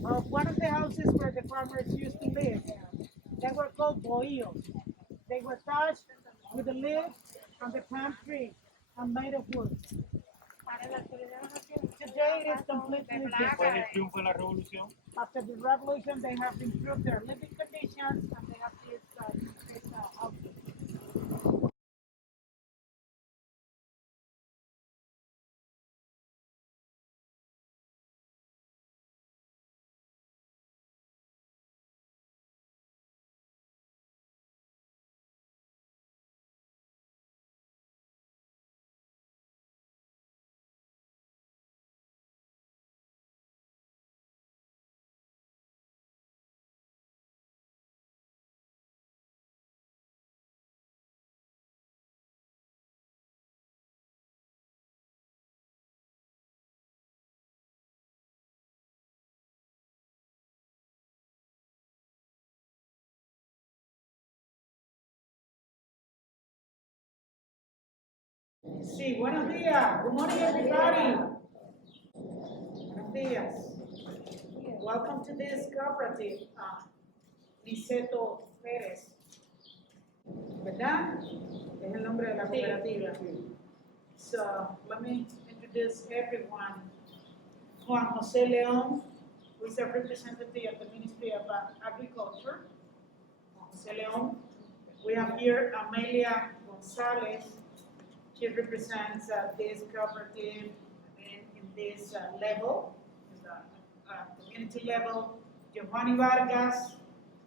one of the houses where the farmers used to live. They were called bohíos. They were thatched with a lid on the palm tree and made of wood. Today it is completely different. After the revolution, they have improved their living conditions and they have these concrete houses. Sí, buenos días. Good morning, everybody. Buenos días. Welcome to this cooperative, Niceto Pérez. ¿Verdad? Es el nombre de la cooperativa. So, let me introduce everyone. Juan José León, who is a representative of the Ministry of Agriculture. Juan José León. We have here Amelia Gonzalez. She represents this cooperative in this level, community level. Giovanni Vargas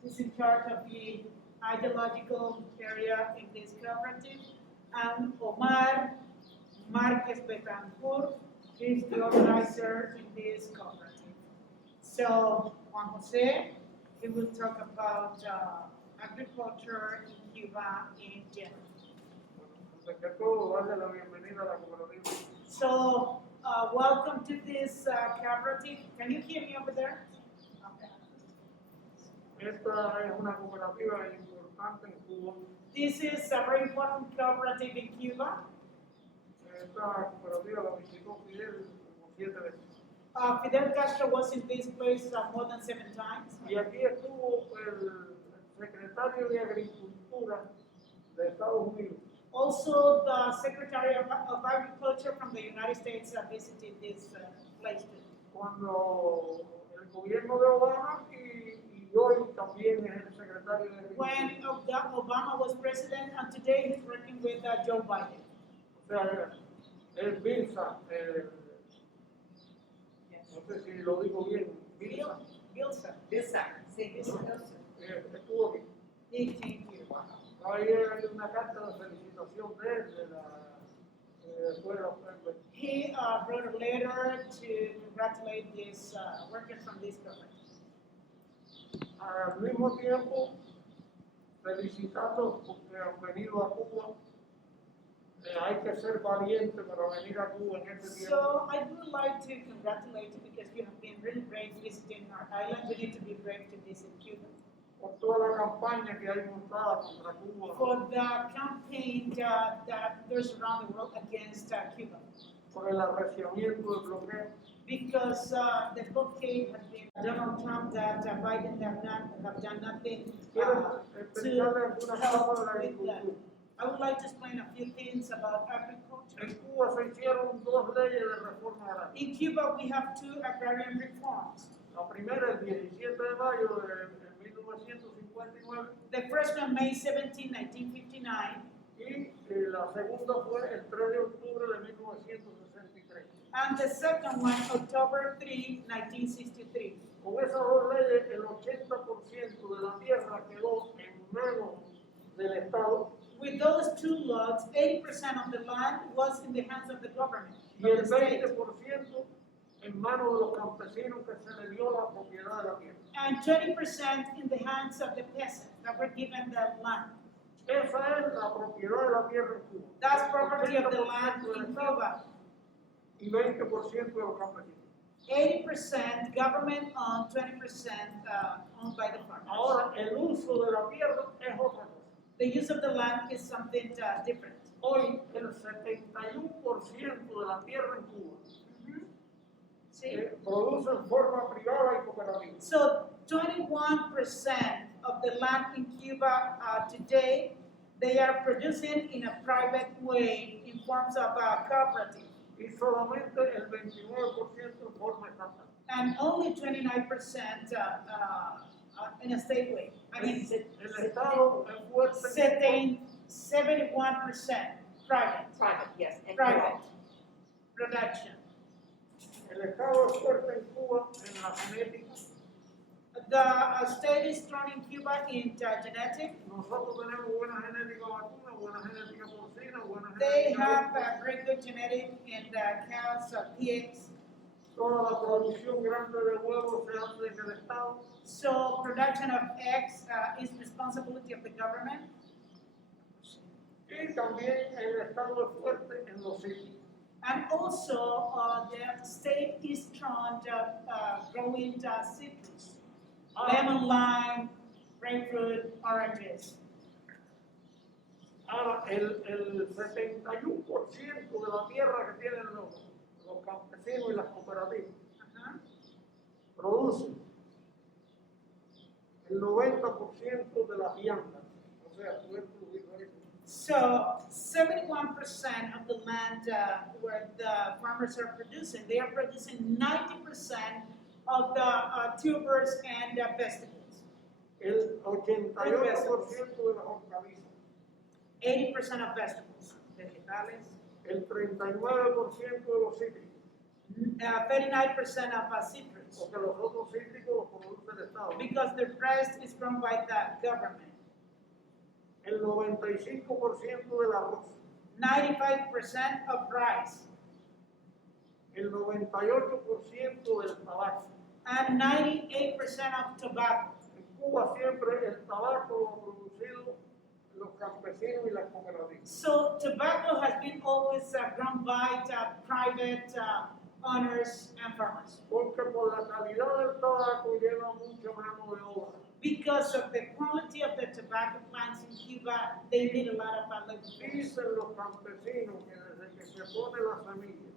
is in charge of the ideological area in this cooperative. And Omar Marquez Betancourt is the organizer in this cooperative. So Juan Jose, he will talk about agriculture in Cuba in general. So, welcome to this cooperative. Can you hear me over there? Esta es una cooperativa importante en Cuba. This is a very important cooperative in Cuba. Esta cooperativa la visitó Fidel como 7 veces. Fidel Castro was in this place more than 7 times. Y aquí estuvo el secretario de Agricultura de Estados Unidos. Also, the Secretary of Agriculture from the United States visited this place too. Cuando el gobierno de Obama y hoy también es el secretario de Agricultura. When Obama was president, and today he's working with Joe Biden. O sea, el Bilsa, no sé si lo digo bien, Bilsa, sí, estuvo aquí. He came here. Ahí hay una carta de felicitación de él, de la escuela. He wrote a letter to congratulate these workers from this government. Al mismo tiempo, felicitando porque han venido a Cuba. Hay que ser valiente para venir a Cuba en este tiempo. So I would like to congratulate you because you have been really brave visiting our island. You need to be brave to visit Cuba. Por toda la campaña que hay montada contra Cuba. For the campaign that there's around the world against Cuba. Por el arreciamiento del bloqueo. Because the blockade has been Donald Trump that Biden have done nothing to help with that. I would like to explain a few things about agriculture. En Cuba se hicieron 2 leyes de reforma agraria. In Cuba, we have 2 agrarian reforms. La primera el 17 de mayo de 1959. The first one, May 17, 1959. Y la segunda fue el 3 de octubre de 1963. And the second one, October 3, 1963. Con esas 2 leyes, el 80% de la tierra quedó en manos del Estado. With those 2 laws, 80% of the land was in the hands of the government. Y el 20% en manos de los campesinos que se les dio la propiedad de la tierra. And 20% in the hands of the peasants that were given the land. Esa es la propiedad de la tierra en Cuba. That's property of the land in Cuba. Y 20% de los campesinos. 80% government owned, 20% owned by the farmers. Ahora, el uso de la tierra es otra cosa. The use of the land is something different. Hoy, el 71% de la tierra en Cuba See? produce en forma privada y cooperativa. So 21% of the land in Cuba today, they are producing in a private way in forms of cooperative. Y solamente el 29% en forma estatal. And only 29% in a state way. I mean, El Estado es fuerte 71% private, Private, yes, and private production. el Estado es fuerte en Cuba en la genética. The state is strong in Cuba in genetic. Nosotros tenemos buena genética vacuna, buena genética porcina, buena They genética. have a very good genetic in cows, pigs. Toda la producción grande de huevos se hace en el Estado. So production of eggs is responsibility of the government. Y también el Estado es fuerte en los sitios. And also the state is strong growing citrus, lemon, lime, grapefruit, oranges. Ahora, el 71% de la tierra que tienen los campesinos y las cooperativas producen el 90% de las viandas. O sea, pueden producir eso. So 71% of the land where the farmers are producing, they are producing 90% of the tubers and vegetables. El 88% de las hortalizas. 80% of vegetables, vegetales. El 39% de los cítricos. 39% of citrus, Porque los otros cítricos los produce el Estado. because the rest is grown by the government. El 95% del arroz. 95% of rice, El 98% del tabaco. and 98% of tobacco. En Cuba siempre el tabaco lo han producido los campesinos y las cooperativas. So tobacco has been always grown by private owners and farmers. Porque por la calidad del tabaco lleva mucha mano de obra. Because of the quality of the tobacco plants in Cuba, they need a lot of labor. Dicen los campesinos que desde que se pone la semilla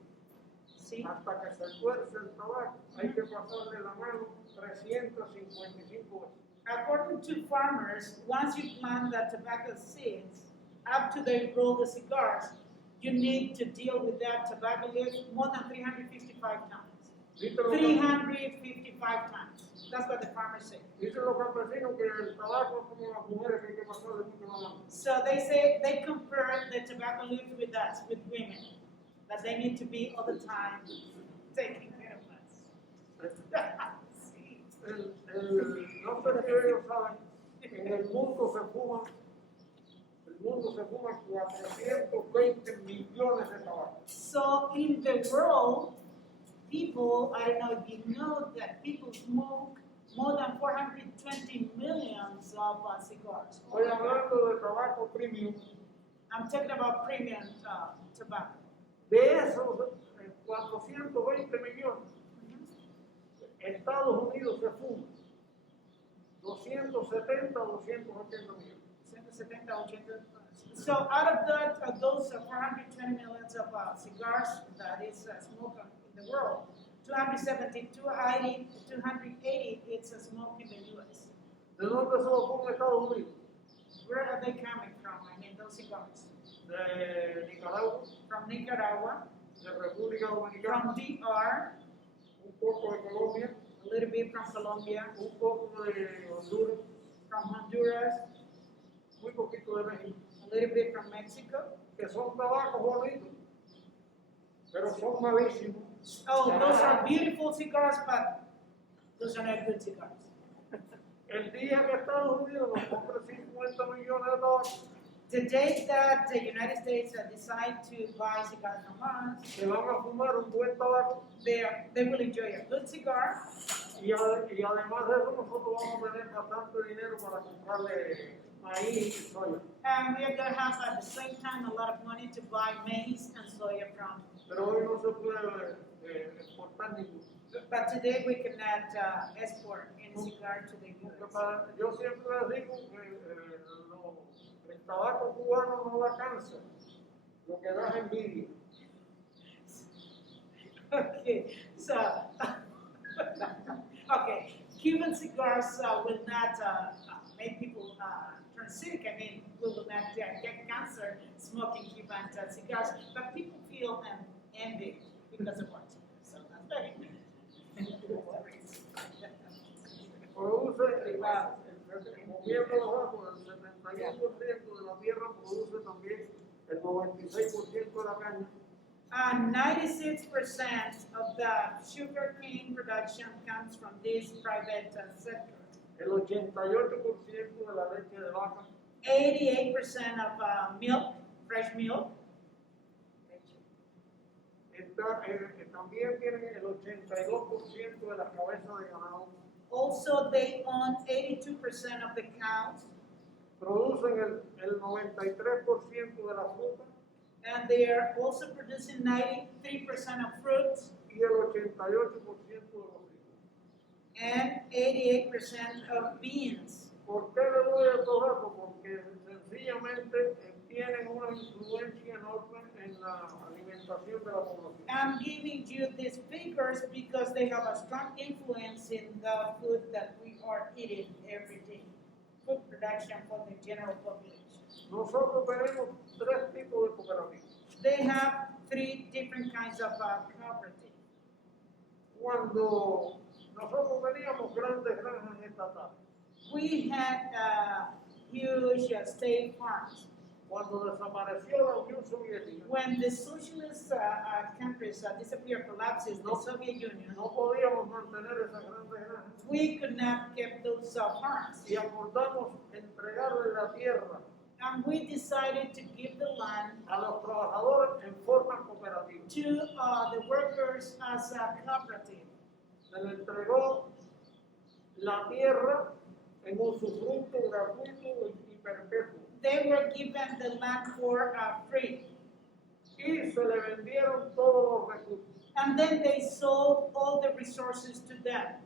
See? hasta que se tuerce el tabaco hay que pasarle la mano 355 veces. According to farmers, once you plant the tobacco seeds, up to they roll the cigars, you need to deal with that tobacco leaf more than 355 times. Dicen los 355 times. That's what the farmers say. Dicen los campesinos que el tabaco es como las mujeres que hay que pasarle mucho la mano. So they say they compare the tobacco leaf with us, with women, that they need to be all the time taking care of us. See? No sé si ellos saben, en el mundo se fuman 420 millones de tabaco. So in the world, people, I don't know if you know that people smoke more than 420 millions of cigars. Estoy hablando de tabaco premium. I'm talking about premium tobacco. De esos 420 millones, Estados Unidos se fuma 270 o 280 millones. 170, 80. So out of that, those 420 millions of cigars that is smoked in the world, 270, 280, it's smoked in the U.S. ¿De dónde se lo fuma Estados Unidos? Where are they coming from? I mean, those cigars. De Nicaragua, From Nicaragua, de República Dominicana, from DR, un poco de Colombia, a little bit from Colombia, un poco de Honduras, from Honduras, muy poquito de México, a little bit from Mexico. que son tabacos bonitos, pero son malísimos. Oh, those are beautiful cigars, but those are not good cigars. El día que Estados Unidos nos compre 50 millones de tabaco, The day that the United States decide to buy cigars from us, se van a fumar un buen tabaco they will enjoy a good cigar, y además de eso nosotros vamos a tener bastante dinero para comprarle maíz y soya. and we are going to have at the same time a lot of money to buy maize and soya from. Pero hoy no se puede exportar ninguno. But today we cannot export any cigar to the US. Yo siempre les digo que el tabaco cubano no da cáncer, lo que da es envidia. Okay, so, okay, Cuban cigars will not make people turn sick. I mean, we will not get cancer smoking Cuban cigars, but people feel envy because of what. So that's very Produce, el gobierno bajo el 71% de la tierra produce también el 96% de la caña. 96% of the sugarcane production comes from this private sector. El 88% de la leche de vaca, 88% of milk, fresh milk. también tienen el 82% de las cabezas de ganado. Also, they own 82% of the cows, Producen el 93% de la fruta and they are also producing 93% of fruits y el 88% de los frijos. and 88% of beans. ¿Por qué le doy estos datos? Porque sencillamente tienen una influencia enorme en la alimentación de la población. I'm giving you these figures because they have a strong influence in the food that we are eating every day. Food production for the general population. Nosotros tenemos tres tipos de cooperativas. They have three different kinds of cooperative. Cuando nosotros teníamos grandes granjas estatales, We had huge state farms. cuando desapareció la Unión Soviética, When the socialist countries disappeared, collapses, the Soviet Union, no podíamos mantener esas grandes granjas we could not keep those farms. y acordamos entregarle la tierra And we decided to give the land a los trabajadores en forma cooperativa. to the workers as a cooperative. Se le entregó la tierra en usufructo gratuito y perpetuo. They were given the land for free. Y se le vendieron todos los recursos. And then they sold all the resources to them.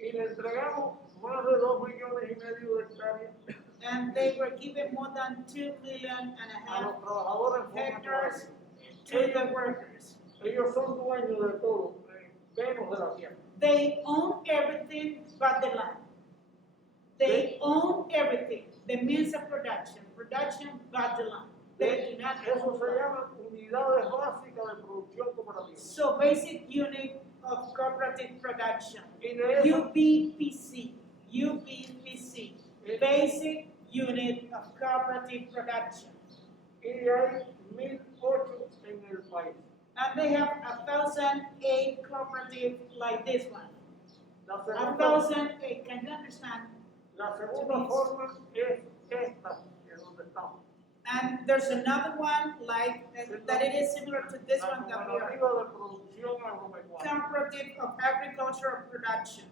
Y le entregamos más de 2,5 millones de hectáreas And they were given more than 2.5 million a los trabajadores en forma hectares cooperativa. to the workers. Ellos son dueños de todo, menos de la tierra. They own everything but the land. They own everything, the means of production but the land. They do not Eso own se land. llaman unidades básicas de producción cooperativa. So basic unit of cooperative production, Y de eso, UBPC, basic unit of cooperative production. y hay 1,008 en el país. And they have 1,008 cooperative like this one. La segunda, 1,008, can you understand? la segunda forma es esta, que es donde estamos. And there's another one like that it is similar to this La one that we are. cooperativa de producción agropecuaria. Cooperative of agricultural production.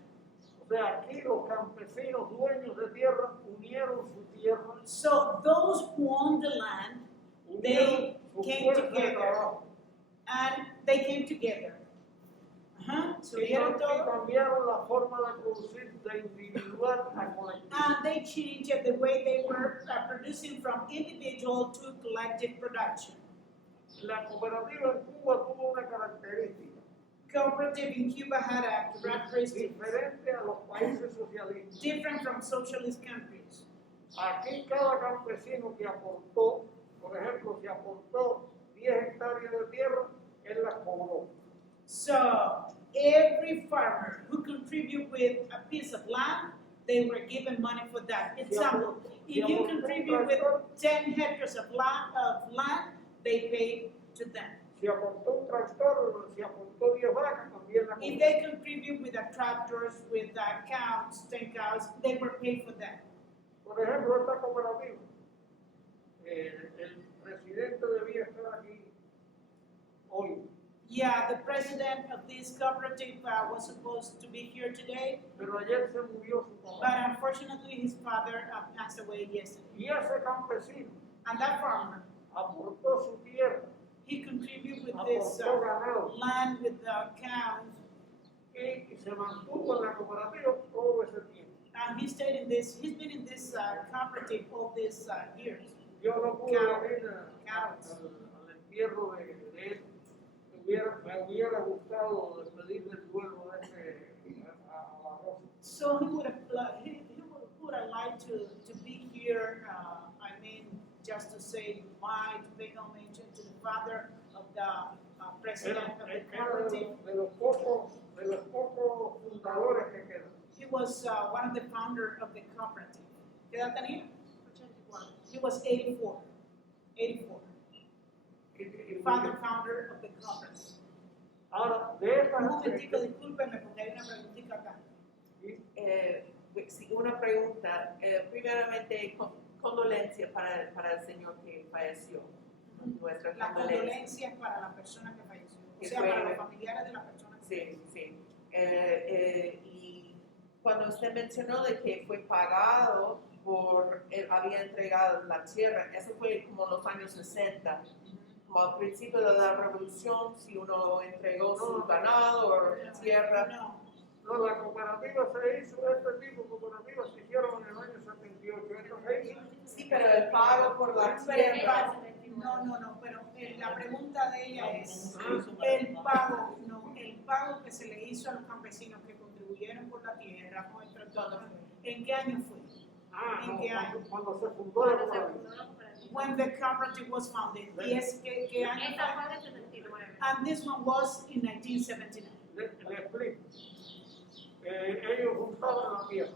O sea, aquí los campesinos dueños de tierra unieron su tierra, So those who own the land, unieron they su came fuerza de together. trabajo. And they came together. So Y dieron todo. cambiaron la forma de producir de individual a colectivo. And they changed the way they were producing from individual to collective production. La cooperativa en Cuba tuvo una característica Cooperative in Cuba had a characteristic diferente a los países socialistas. different from socialist countries. Aquí cada campesino que aportó, por ejemplo, si aportó 10 hectáreas de tierra, él las cobró. So every farmer who contribute with a piece of land, they were given money for that. Example, if you contribute with 10 hectares of land, they pay to them. Si aportó un tractor, si aportó 10 vacas, también la If cobró. they contribute with tractors, with cows, 10 cows, they were paid for that. Por ejemplo, esta cooperativa, el presidente debía estar aquí hoy, Yeah, the president of this cooperative was supposed to be here today, pero ayer se murió su but papá. unfortunately his father passed away yesterday. Y ese campesino And that farmer, aportó su tierra, he contributed with this aportó ganado land with the cows, y se mantuvo en la cooperativa todo ese tiempo. and he stayed in this, he's been in this cooperative all these years. Yo no pude Cow- venir cows. al entierro de él en me hubiera gustado despedir del duelo de a la Rosa. So he would have liked to be here, I mean, just to say goodbye, to pay homage to the father of the president of the cooperative. De los pocos fundadores que quedan. He was one of the founders of the cooperative. ¿Qué edad tenía? 84. He was 84. 84. Founder of the cooperative. Ahora, de esta Un momentico, discúlpeme porque hay una preguntita acá. Sí, una pregunta. Primeramente, condolencias para el señor que falleció. Nuestras Las condolencias. condolencias para la persona que falleció. O Que sea, fue- para los familiares de la persona que falleció. Sí, sí. Y cuando usted mencionó de que fue pagado había entregado la tierra, eso fue como los años 60. Como al principio de la revolución, si uno entregó su ganado o tierra. No. No, la cooperativa se hizo, este tipo de cooperativas se hicieron en el año 78. Esto se hizo. Sí, pero el pago por la tierra. No, pero la pregunta de ella es el pago que se le hizo a los campesinos que contribuyeron por la tierra, con el tratado, ¿en qué año fue? ¿En qué año? Cuando se fundó la cooperativa. When the cooperative was founded. ¿Y es qué año? Esta fue en el 79. And this one was in 1979. Le explico. Ellos juntaban la tierra.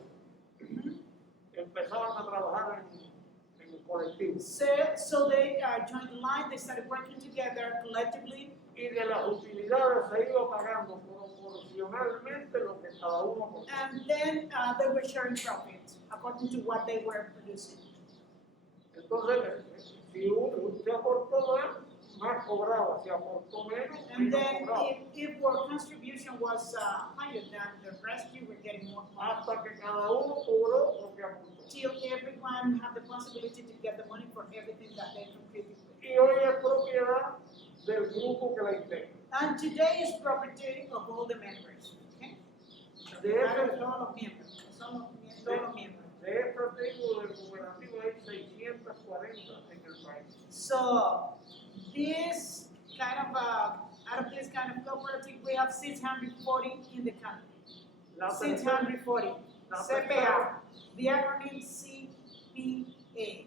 Empezaban a trabajar en colectivos. So they joined the line, they started working together collectively, Y de las utilidades se iba pagando proporcionalmente lo que cada uno ponía. and then they were sharing profits according to what they were producing. Entonces, si usted aportó más cobraba. Si aportó menos, And menos then cobraba. if your contribution was higher than the rest, you were getting more money. Hasta que cada uno cobró lo que aportó. Till everyone had the possibility to get the money for everything that they contributed. Y hoy es propiedad del grupo que la integra. And today is property of all the members. Okay? De Claro, ese, todos los miembros. Todos los miembros. de este tipo de cooperativa hay 640 en el país. So this kind of out of this kind of cooperative, we have 640 in the country. La tercera, 640. La CPA, the acronym CPA,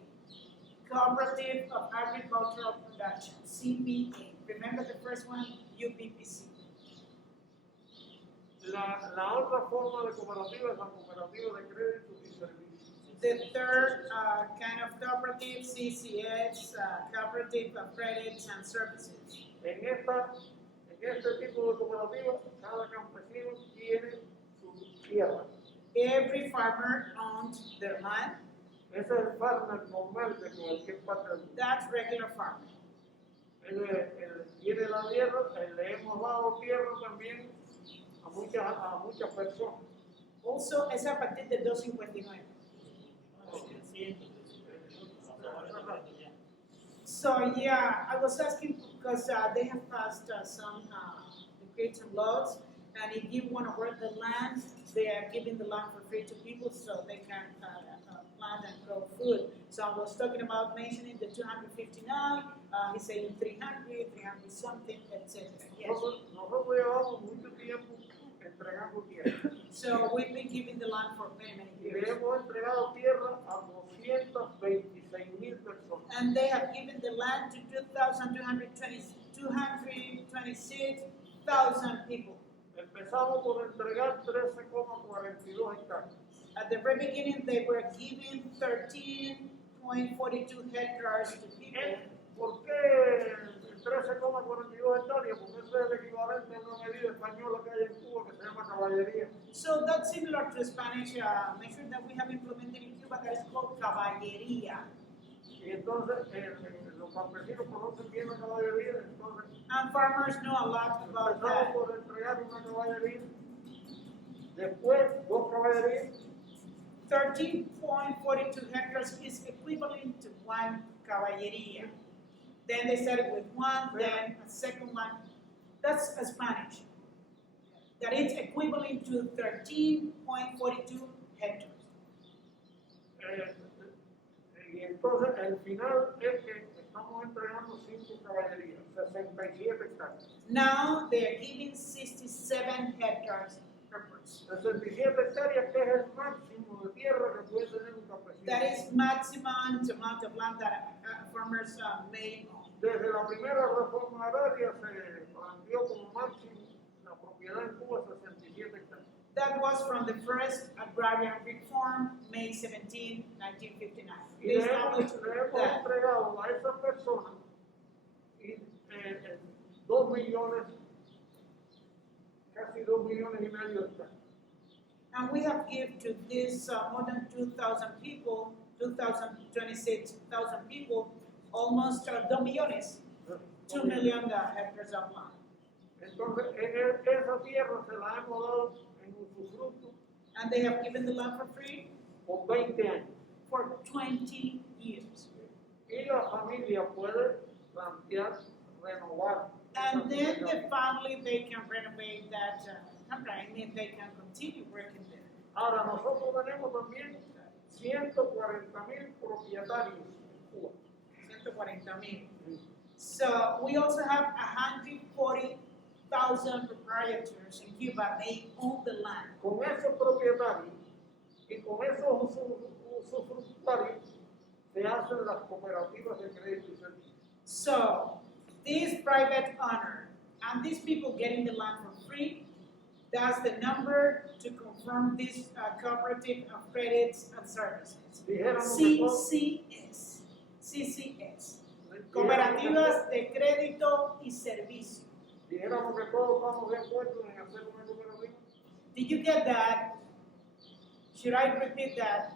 Cooperative of Agricultural Production, CPA. Remember the first one, UPPC. la otra forma de cooperativa es la cooperativa de créditos y servicios. The third kind of cooperative, CCS, Cooperative of Credits and Services. En este tipo de cooperativa, cada campesino tiene su tierra. Every farmer owns their land. Ese es el farmer normal de cualquier parte del mundo. That's regular farming. Él tiene la tierra, le hemos dado tierra también a muchas personas. Also, es a partir del 259. So yeah, I was asking because they have passed some decrees and laws, and if you want to work the land, they are giving the land for free to people so they can plant and grow food. So I was talking about mentioning the 259, he's saying 300 something, etc. Yes. Nosotros llevamos mucho tiempo entregando tierra. So we've been giving the land for many, many Y le years. hemos entregado tierra a 226,000 personas. And they have given the land to 226,000 people. Empezamos por entregar 13,42 hectáreas. At the very beginning, they were giving 13.42 hectares to people. ¿Por qué 13,42 hectáreas? Porque ese es el equivalente a una medida española que hay en Cuba que se llama caballería. So that's similar to the Spanish measure that we have implemented in Cuba that is called caballería. Y entonces los campesinos conocen bien la caballería, entonces And farmers know a lot about empezamos that. por entregar una caballería, después 2 caballerías, 13.42 hectares is equivalent to 1 caballería. Then they started with 1, then a second one. That's a Spanish. That it's equivalent to 13.42 hectares. y entonces el final es que estamos entregando 5 caballerías. 67 hectáreas. Now they are giving 67 hectares per person. 67 hectáreas que es el máximo de tierra que puede tener un campesino. That is maximum amount of land that farmers may own. Desde la primera reforma agraria se planteó como máximo la propiedad en Cuba 67 hectáreas. That was from the first agrarian reform, May 17, 1959. Y They le hemos established that. entregado a esas personas 2 millones, casi 2 millones y medio de hectáreas. And we have given to this more than 2,000 people, 26,000 people, almost 2 millones, 2 million hectares of land. Entonces, esa tierra se la hemos dado en usufructo And they have given the land for free por 20 años. for 20 years. Y la familia puede plantear renovar. And then the family, they can renovate that campaign and they can continue working there. Ahora, nosotros tenemos también 140,000 propietarios en Cuba. 140,000. So we also have 140,000 proprietors in Cuba. They own the land. Con esos propietarios y con esos usufructuarios se hacen las cooperativas de crédito y servicio. So this private owner and these people getting the land for free, that's the number to confirm this cooperative of credits and services. Dijéramos que todos- CCS. Cooperativas de crédito y servicio. dijéramos que todos estamos de acuerdo en hacer una cooperativa. Did you get that? Should I repeat that?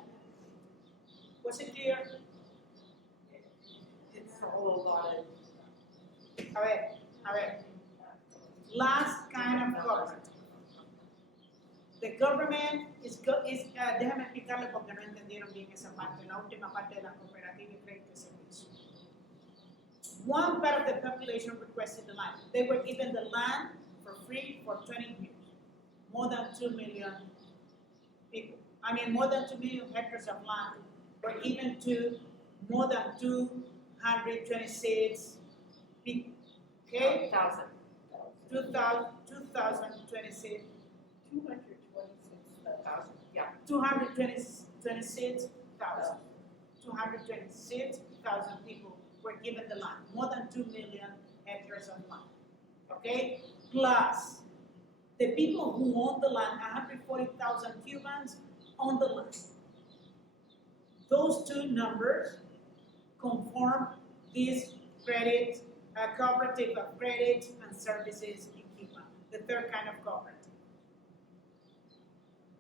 Was it clear? It's a whole lot of. A ver. Last kind of cooperative. The government déjame explicarle porque no entendieron bien esa parte, la última parte de la cooperativa y crédito y servicio. One part of the population requested the land. They were given the land for free for 20 years. More than 2 million people. More than 2 million hectares of land were given to more than 226 people. Okay? 2,026. 226,000. Yeah. 226,000 people were given the land, more than 2 million hectares of land. Okay? Plus, the people who own the land, 140,000 Cubans own the land. Those two numbers conform this credit, cooperative of credit and services in Cuba, the third kind of cooperative.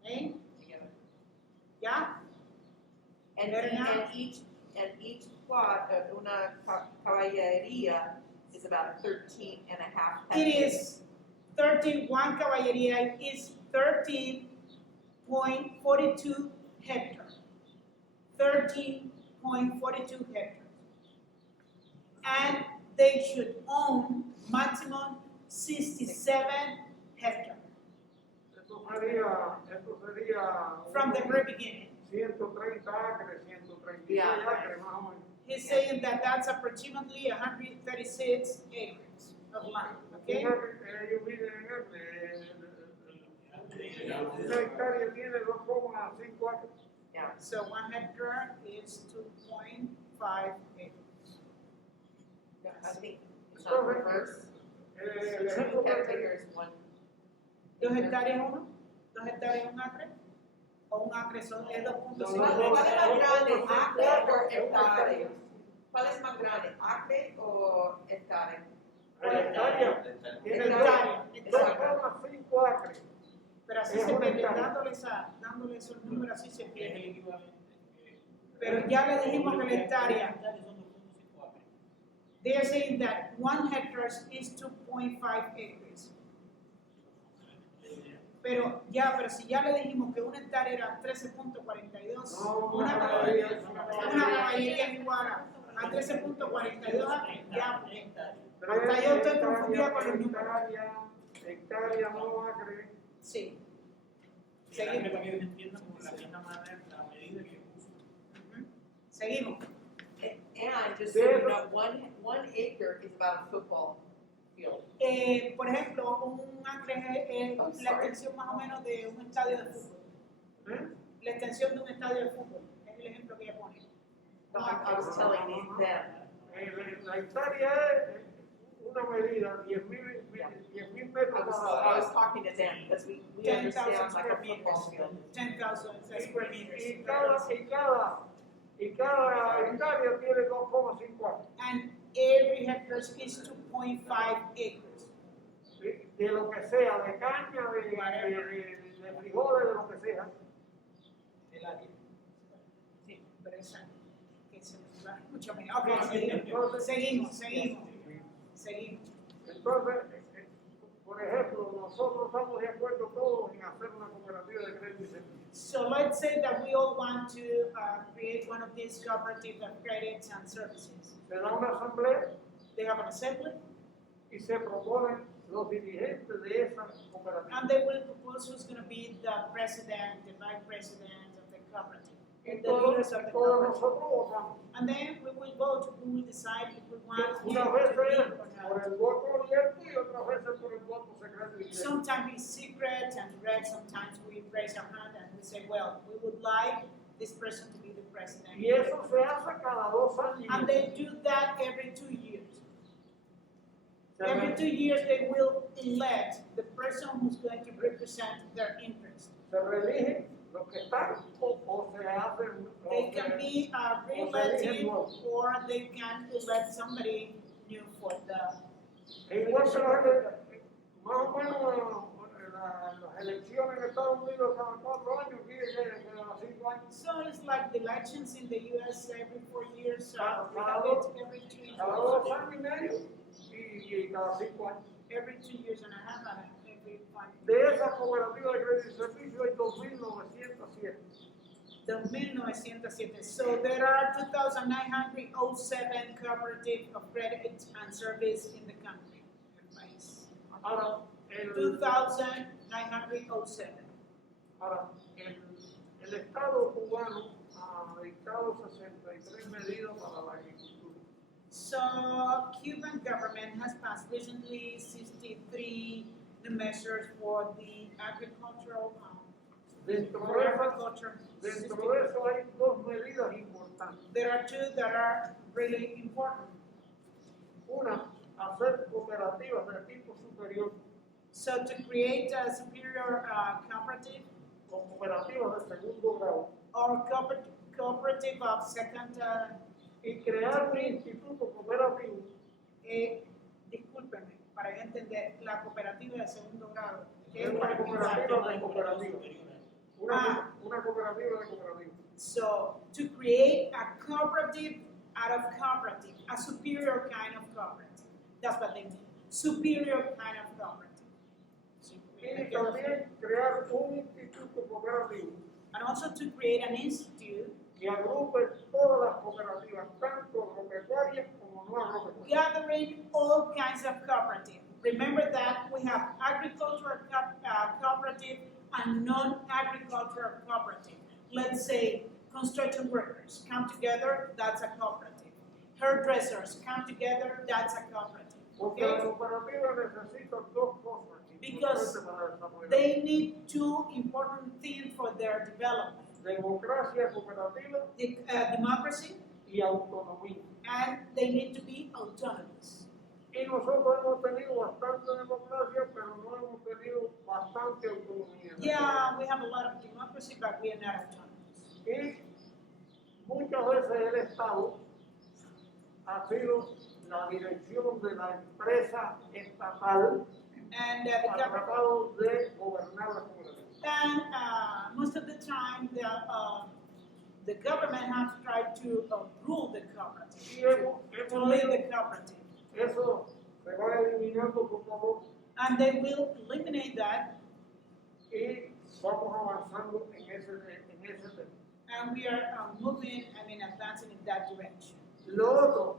Okay? Yeah? And, Better now? and each plot of una caballeria is about 13 and a half It hectares. is 1 caballeria is 13.42 hectares. 13.42 hectares. And they should own maximum 67 hectares Esto sería from the very beginning. 130 acres, 136 Yeah. acres más o menos. He's saying that that's approximately 136 acres of land. Okay? Ellos viven en una hectárea tiene 2,5 acres. Yeah. So 1 hectare is 2.5 acres. I think it's not reverse. So 2 hectares, 1. 2 hectáreas uno, 2 hectáreas un acre, o un acre es 2.5 ¿Cuál es más grande, acre o hectárea? ¿Cuál es más grande, acre o hectárea? La hectárea tiene Hectárea. 2,5 acres. Pero así se pierde, dándole esos números así se pierde. Pero ya le dijimos que la hectárea, they are saying that 1 hectare is 2.5 acres. Pero si ya le dijimos que una hectárea era 13.42, No, una caballería es igual a 13.42 acres, ya, hasta yo estoy confundida con los números. Hectárea, no acre. Sí. Seguimos. Para que ellos entiendan con la misma manera, la medida que puso. Seguimos. And just so you know, one acre is about a football field. Por ejemplo, un acre es Oh, la sorry. extensión más o menos de un estadio de fútbol. ¿Eh? La extensión de un estadio de fútbol, es el ejemplo que ella pone. No, I was telling them. La hectárea es una medida, 10.000 metros I was cuadrados. talking to them because we 10,000 understand like a square football meters. field. 10,000 square meters. Y cada hectárea tiene 2,5 años. And every hectare is 2.5 acres. ¿Sí? De lo que sea, de caña, de frijoles, de lo que sea. El área. Sí, pero esa que se me va mucho mejor. Ok, seguimos. Entonces, por ejemplo, nosotros estamos de acuerdo todos en hacer una cooperativa de crédito y servicios. So let's say that we all want to create one of these cooperative of credits and services. Se da una asamblea They have an assembly, y se proponen los dirigentes de esa cooperativa. and they will propose who's going to be the president, the vice president of the cooperative, Y the leaders of the todos cooperative. nosotros votamos. And then we will vote, we will decide if we want him Una to vez be es or por not. el voto abierto y otra vez es por el voto secreto y directo. Sometimes it's secret and direct, sometimes we raise our hand and we say, well, we would like this person to be the president. Y eso se hace cada 2 años. And they do that every 2 years. Se Every re- 2 years they will elect the person who's going to represent their interest. se reeligen los que están o se hacen. They can be re-elected or they can elect somebody new for the. Igual que más o menos las elecciones en Estados Unidos cada 4 años, aquí cada 5 años. So it's like the elections in the US every 4 years, we Cada have dos- it every 2 years. Cada 2 años y medio y cada 5 años. Every 2 years and a half and every 5 years. De esas cooperativas de crédito y servicio hay 2.907. The 1907. So there are 2,907 cooperative of credit and service in the country. El país. Ahora, el 2,907. Estado cubano ha dictado 63 medidas para la agricultura. So Cuban government has passed recently 63 new measures for the agricultural Dentro for de agriculture. eso hay 2 medidas importantes. There are 2 that are really important. Una, hacer cooperativas de tipo superior So to create a superior cooperative con cooperativas de segundo grado or cooperative of second, y crear un instituto cooperativo discúlpenme, para yo entender, la cooperativa de segundo grado. es una cooperativa de cooperativa. Una cooperativa de cooperativa. So to create a cooperative out of cooperative, a superior kind of cooperative. That's what they mean. Superior kind of cooperative. Y también crear un instituto cooperativo And also to create an institute que agrupe todas las cooperativas, tanto agropecuarias como no agropecuarias. gathering all kinds of cooperative. Remember that we have agricultural cooperative and non-agricultural cooperative. Let's say construction workers come together, that's a cooperative. Hairdressers come together, that's a cooperative. Porque Okay? la cooperativa necesita 2 cosas Because importantes para desarrollar. they need 2 important things for their development. Democracia cooperativa The, democracy, y autonomía. and they need to be autonomous. Y nosotros hemos tenido bastante democracia, pero no hemos tenido bastante autonomía. Yeah, we have a lot of democracy, but we are not autonomous. Y muchas veces el Estado ha sido la dirección de la empresa estatal And ha tratado de gobernar la comunidad. most of the time, the government has tried to rule the cooperative, Y hemos to lead ido- the cooperative. eso se va eliminando poco a poco And they will eliminate that, y vamos avanzando en ese tema. and we are advancing in that direction. Lo otro,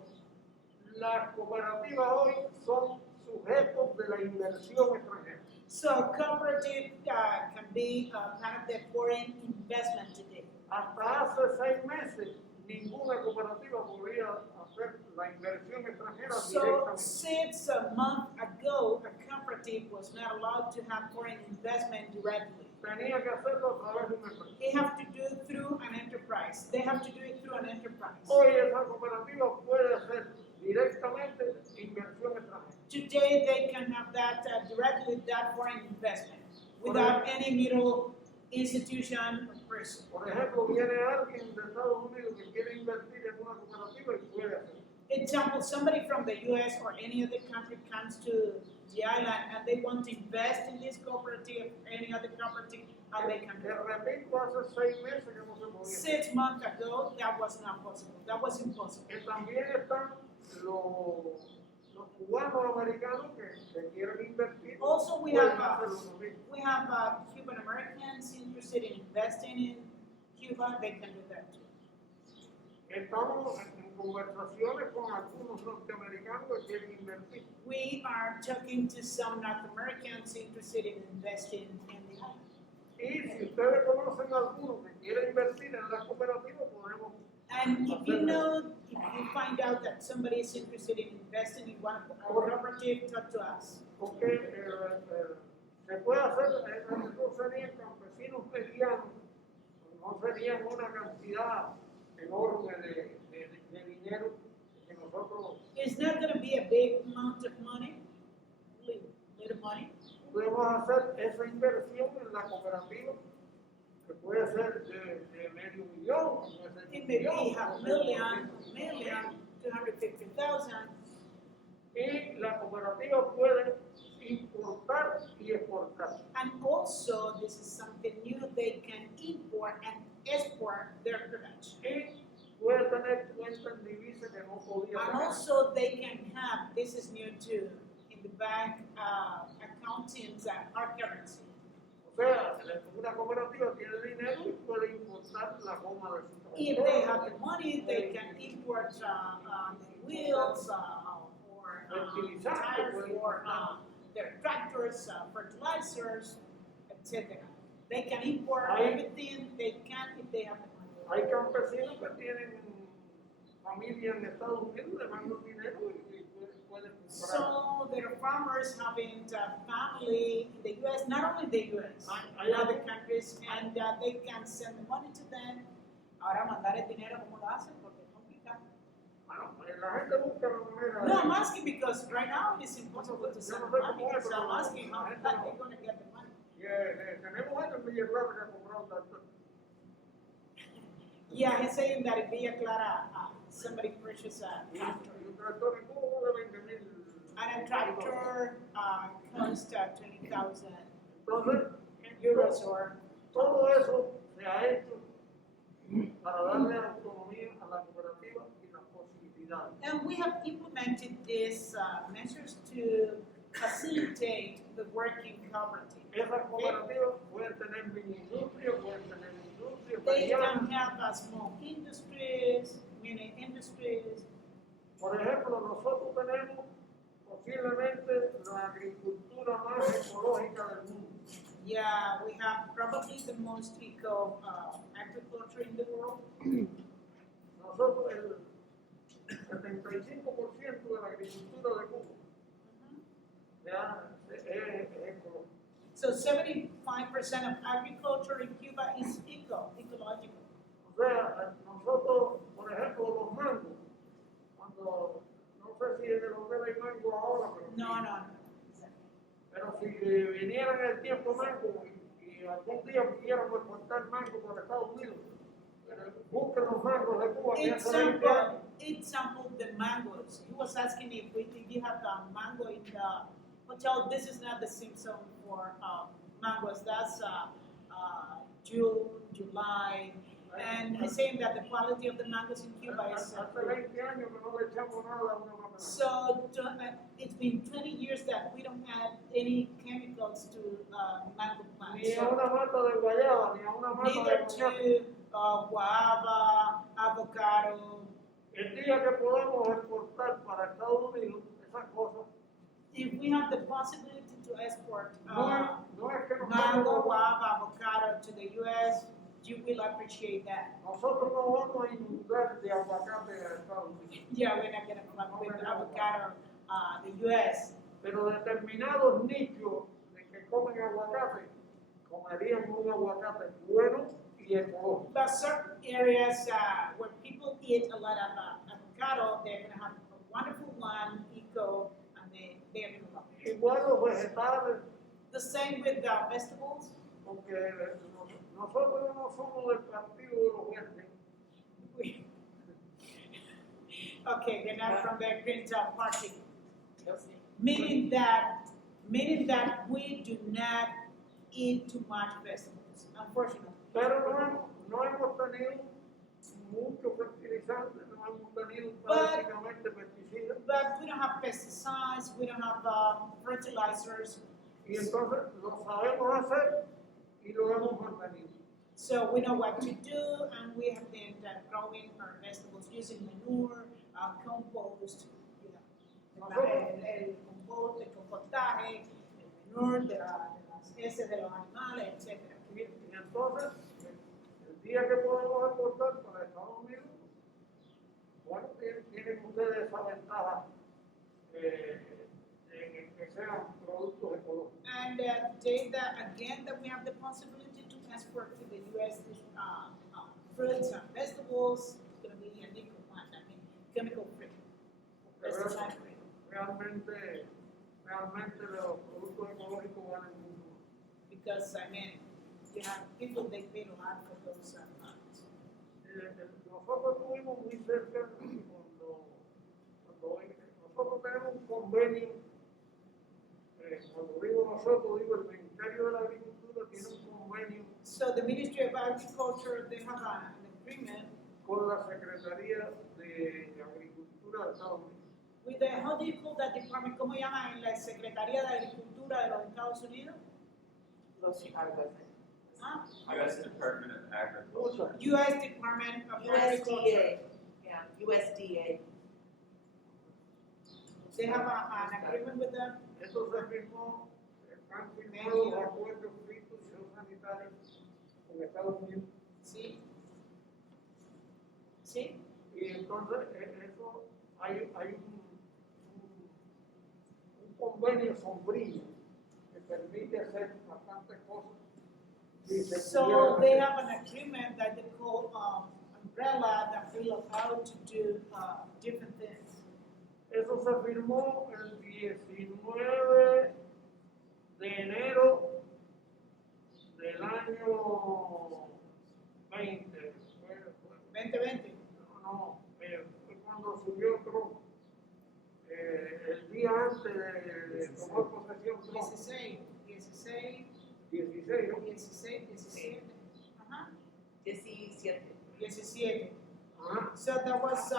las cooperativas hoy son sujetos de la inversión extranjera. So cooperative can be kind of the foreign investment today. Hasta hace 6 meses ninguna cooperativa podría hacer la inversión extranjera So directamente. since a month ago, a cooperative was not allowed to have foreign investment directly. Tenía que hacerlo a través de una empresa. They have to do it through an enterprise. They have to do it through an enterprise. Hoy esa cooperativa puede hacer directamente inversión extranjera. Today they can have that directly that foreign investment without any middle institution or person. Por ejemplo, viene alguien de Estados Unidos que quiere invertir en una cooperativa y puede hacerlo. Example, somebody from the US or any other country comes to the island and they want to invest in this cooperative, any other cooperative, and they can do Que it. repito, hace 6 meses que no se podía. 6 months ago, that was not possible. That was impossible. Que también están los cubanos americanos que quieren invertir. Also, we pueden have hacerlo también. Cuban Americans interested in investing in Cuba. They can do that too. Estamos en conversaciones con algunos norteamericanos que quieren invertir. We are talking to some North Americans interested in investing in the island. Y si ustedes conocen a alguno que quiere invertir en la cooperativa, podemos. And if you know, if you find out that somebody is interested in investing in one of our cooperative, talk to us. Porque se puede hacer, no serían campesinos medianos, no serían una cantidad enorme de dinero que nosotros It's not going to be a big amount of money, little money. podemos hacer esa inversión en la cooperativa, que puede ser de medio millón, puede ser It un may be millón, half puede ser million, 250,000. y la cooperativa puede importar y exportar. And also, this is something new, they can import and export their production. Y puede tener cuenta en divisa que no podía And tener. also, they can have, this is new too, in the bank accountings and hard currency. O sea, una cooperativa tiene dinero y puede importar la goma de su If tractor. they have the money, they can import the wheels or tires for their tractors, fertilizers, etc. They can import everything they can if they have the money. Hay campesinos que tienen familia en Estados Unidos, le mandan dinero y pueden comprar. So there are farmers having family in the U.S., not only in the U.S., in other countries, and they can send the money to them. Ahora mandar el dinero, ¿cómo lo hacen? Porque es complicado. Bueno, la gente busca la manera No, I'm asking because right now it is impossible to send money. So I'm asking how are they going to get the money? tenemos gente en Villa Clara que ha comprado un tractor. Yeah, he's saying that in Villa Clara, somebody purchased a tractor. Y un tractor en Cuba vale 20,000. And a tractor cost 20,000 Entonces, euros or. todo eso se ha hecho para darle autonomía a la cooperativa y las posibilidades. And we have implemented these measures to facilitate the working cooperative. Esas cooperativas pueden tener mini industria, pueden tener industria, They mediana. can have small industries, mini industries. Por ejemplo, nosotros tenemos posiblemente la agricultura más ecológica del mundo. Yeah, we have probably the most eco agriculture in the world. Nosotros el 75% de la agricultura de Cuba ya es ecológica. So 75% of agriculture in Cuba is ecological. O sea, nosotros, por ejemplo, los mangos, cuando, no sé si en el hotel hay mango ahora, pero, No. pero si vinieran el tiempo mango y algún día quisieran exportar mango por Estados Unidos, busquen los mangos de Cuba que hace 20 años. Example the mangoes. He was asking if you have the mango in the hotel. This is not the same zone for mangoes. That's June, July. And he's saying that the quality of the mangoes in Cuba is Hace 20 años que no le echamos nada a una manzana. so it's been 20 years that we don't add any chemicals to mango plants. Ni a So una mata de guayaba, ni a una mata de neither guayaba. to guava, avocado. El día que podamos exportar para Estados Unidos esas cosas, If we have the possibility to export no es que nos mango, vamos guava, avocado to the U.S., you will appreciate that. Nosotros no vamos a inundar de aguacate a Estados Unidos. Yeah, we're not gonna come up with avocado, the US. Pero determinados nichos de que comen aguacate, comerían un aguacate bueno y ecológico. But certain areas where people eat a lot of avocado, they're gonna have a wonderful one, eco, and they're gonna love it. Igual los vegetales, The same with vegetables. porque nosotros no somos del partido de los verdes. Okay, they're not from the Green Party. Yo sí. Meaning that we do not eat too much vegetables, unfortunately. Pero no hemos tenido mucho fertilizante, no hemos tenido But- prácticamente pesticidas. But we don't have pesticides, we don't have fertilizers, Y entonces lo sabemos hacer y lo hemos mantenido. so we know what to do, and we have been growing our vegetables using manure, compost, you know, el compost, el compostaje, el manure de las heces de los animales, etc. Y entonces, el día que podemos exportar para Estados Unidos, bueno, tienen ustedes esa ventaja en que sean productos ecológicos. And the day that, again, that we have the possibility to export to the US fruits and vegetables, it's gonna be a nickel one, I mean, chemical free, pesticide free. Realmente los productos ecológicos valen mucho. Because, I mean, you have people, they pay a lot for those products. Nosotros estuvimos muy cerca cuando nosotros tenemos un convenio, cuando digo nosotros, digo el Ministerio de la Agricultura tiene un convenio So the Ministry of Agriculture, they have an agreement con la Secretaría de Agricultura de Estados Unidos. with the, how do you call that department, ¿cómo llaman la Secretaría de Agricultura de los Estados Unidos? Los algo así. Huh? U.S. Department of Agriculture. US Department of Agriculture. USDA. Yeah, USDA. They have an agreement with them. Esto se firmó, están firmados los acuerdos fitosanitarios con Estados Unidos. Sí. Sí. Y entonces eso hay un convenio sombrío que permite hacer bastantes cosas. Si se So pudiera they hacer. have an agreement that they call umbrella that will allow to do different things. Eso se firmó el 19 de enero del año 20. 2020. No, fue cuando subió Trump. El día antes de tomar posesión Trump. 16, 16, ¿no? 17. Ajá. 17. 17. Ajá. So that was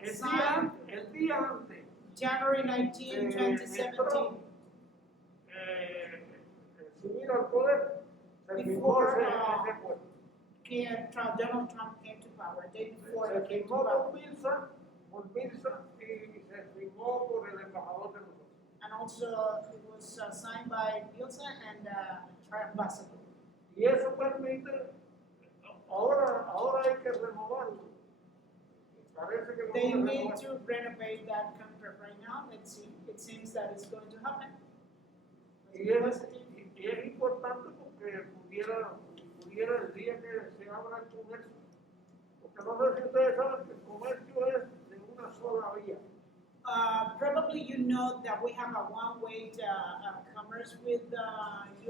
El día antes. January 19, 2017. Trump, subir al poder, se firmó Before, ese acuerdo. Donald Trump came to power, the day before Se he came to firmó power. por Bilsa y se firmó por el embajador de nosotros. And also it was signed by Bilsa and our ambassador. Y eso permite, ahora hay que renovarlo. Parece que They vamos a need renovar. to renovate that contract right now. Let's see. It seems that it's going to happen. Y es importante porque pudiera el día que se abra el comercio. Porque no sé si ustedes saben que el comercio es de una sola vía. Probably you know that we have a one-way commerce with the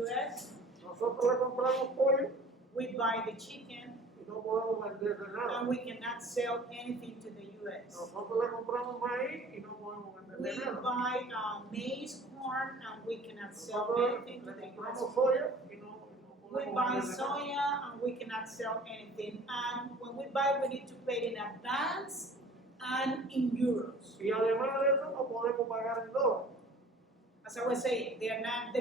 U.S. Nosotros le compramos pollo We buy the chicken y no podemos vender de nada. and we cannot sell anything to the U.S. Nosotros le compramos maíz y no podemos vender We de nada. buy maize, corn, and we cannot sell Nosotros anything to le the U.S. compramos soya y no We podemos buy vender de nada. soya and we cannot sell anything. And when we buy, we need to pay it in advance and in euros. Y además de eso no podemos pagar en dólares. As I was saying, we cannot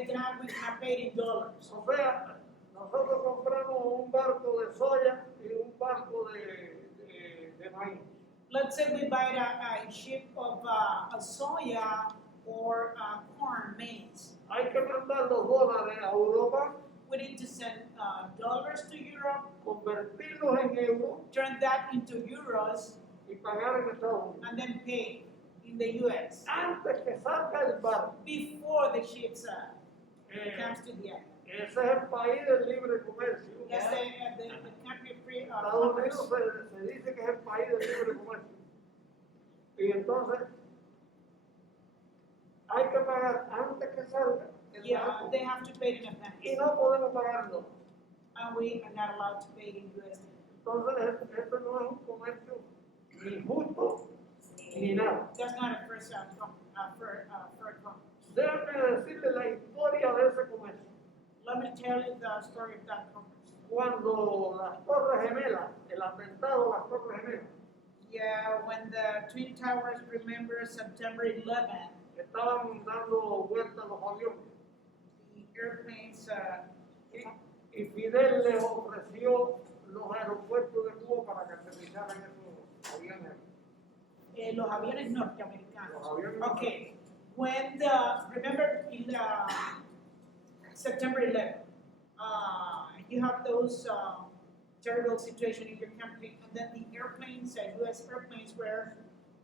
pay it in dollars. O sea, nosotros compramos un barco de soya y un barco de maíz. Let's say we buy a ship of a soya or corn, maize. Hay que mandar los dólares a Europa We need to send dollars to Europe convertirlos en euros turn that into euros, y pagar en Estados Unidos. and then pay in the US Antes que salga el barco, before the ships comes eh, to the island. ese es el país del libre comercio. That's the country of free Estados commerce. Unidos se dice que es el país del libre comercio. Y entonces hay que pagar antes que salga el Yeah, barco. they have to pay in Y advance, no podemos pagarlo. and we are not allowed to pay in USD. Entonces esto no es un comercio ni justo ni nada. That's not a first fair commerce. Déjenme decirle la historia de ese comercio. Let me tell you the story of that commerce. Cuando las Torres Gemelas, el atentado a las Torres Gemelas, Yeah, when the Twin Towers, remember September 11, estaban dando vueltas los aviones. the airplanes, Y Fidel les ofreció los aeropuertos de Cuba para que aterrizaran esos aviones. los aviones norteamericanos. Los aviones Okay, when remember in the September 11, you have those terrible situation in your country, and then the airplanes, U.S. airplanes were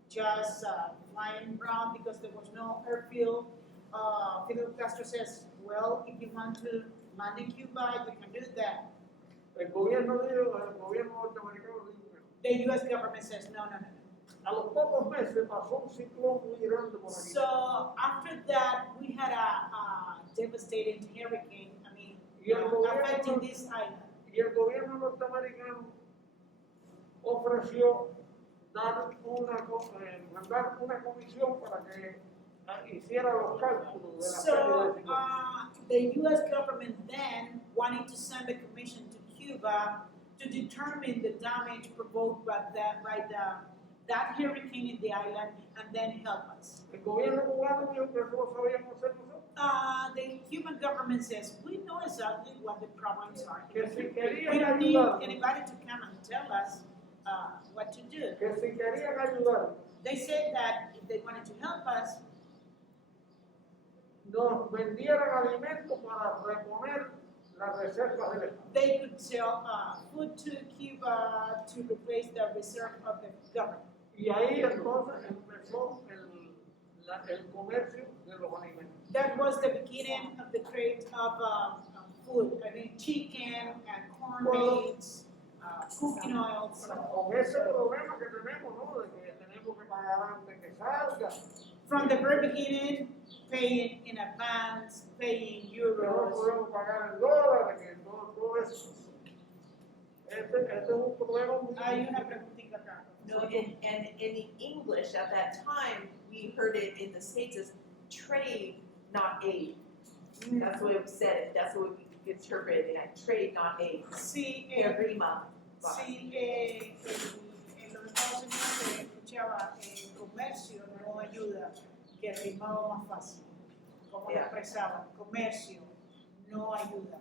just flying around because there was no airfield. Fidel Castro says, well, if you want to land in Cuba, you can do that. El gobierno norteamericano dijo que no. The U.S. government says, no. A los pocos meses pasó un ciclón muy grande por aquí. So after that, we had a devastating hurricane, Y el gobierno- affecting this island. Y el gobierno norteamericano ofreció mandar una comisión para que hiciera los cálculos de la pérdida So de ciclón. the U.S. government then wanted to send a commission to Cuba to determine the damage provoked by that hurricane in the island and then help us. El gobierno cubano dijo que eso lo sabíamos hacer nosotros. The Cuban government says, we know exactly what the problems are. Que si We querían don't need ayudar, anybody to come and tell us what to do. que si querían ayudar, They said that if they wanted to help us, nos vendieran alimentos para reponer las reservas del Estado. they could sell food to Cuba to replace the reserve of the government. Y ahí entonces empezó el comercio de los alimentos. That was the beginning of the trade of food. Chicken and corn meats, cooking oils. Con ese problema que tenemos, ¿no? De que tenemos que pagar antes que salga. From the very beginning, paying in advance, paying Que no euros. podemos pagar en dólares, que todo eso. Este es un problema muy Hay una preguntita acá. No, and in English at that time, we heard it in the States as trade, not aid. That's the way we said it, that's the way we interpreted it, trade, not aid. Sí, Que rima. sí, en los Estados Unidos se escuchaba el comercio no ayuda, que rimaba más fácil. Como lo Yeah. expresaba, comercio no ayuda.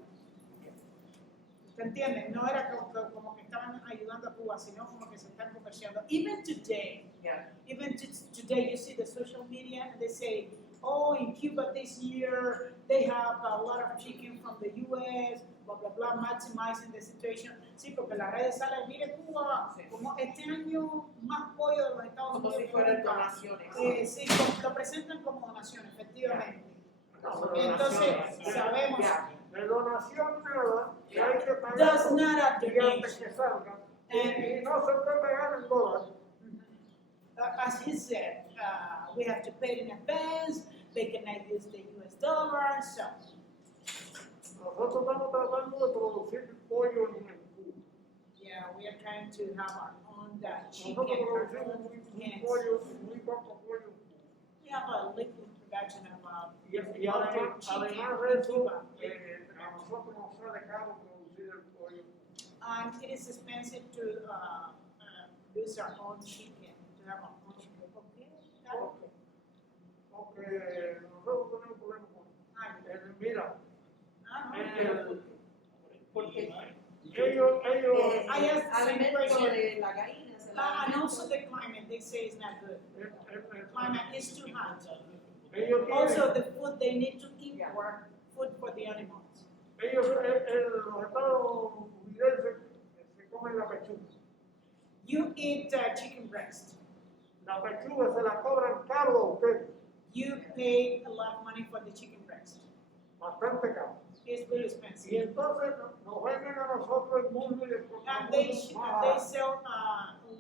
¿Te entiendes? No era como que estaban ayudando a Cuba, sino como que se están comerciando. Even today, Yeah. today you see the social media and they say, oh, in Cuba this year they have a lot of chicken from the US, blah, blah, blah, maximizing the situation. Sí, porque las redes salen, mire Cuba, Sí. como este año más pollo de los Estados Como Unidos. si fueran nunca. donaciones. Sí, lo presentan como donación, efectivamente. No, pero Entonces, donaciones. sabemos, Yeah. De donación nada, que hay que pagar does not a y antes donation. que salga. Y no se puede pagar en dólares. As he said, we have to pay in advance, they cannot use the US dollar, so. Nosotros estamos tratando de producir pollo en Cuba. Yeah, we are trying to have our own chicken, Nosotros our producimos own muy hens. pollo, muy poco pollo. We have a liquid production of Y además, además de eso, a nosotros nos sale caro producir el pollo. and it is expensive to produce our own chicken, to have our own chicken. Okay, that okay. Porque nosotros tenemos problemas con mira, Porque ellos I asked the same alimento question. de la gallina es el And alimento. also the climate, they say is not good. Climate is too hot. ellos Also, the food they need to import food for the animals. los estadounidenses comen la pechuga. You eat chicken breast. La pechuga se la cobran caro a usted, You pay a lot of money for the chicken breast. bastante caro. It's really Y expensive. entonces nos venden a nosotros el muslo y el And they corazón. sell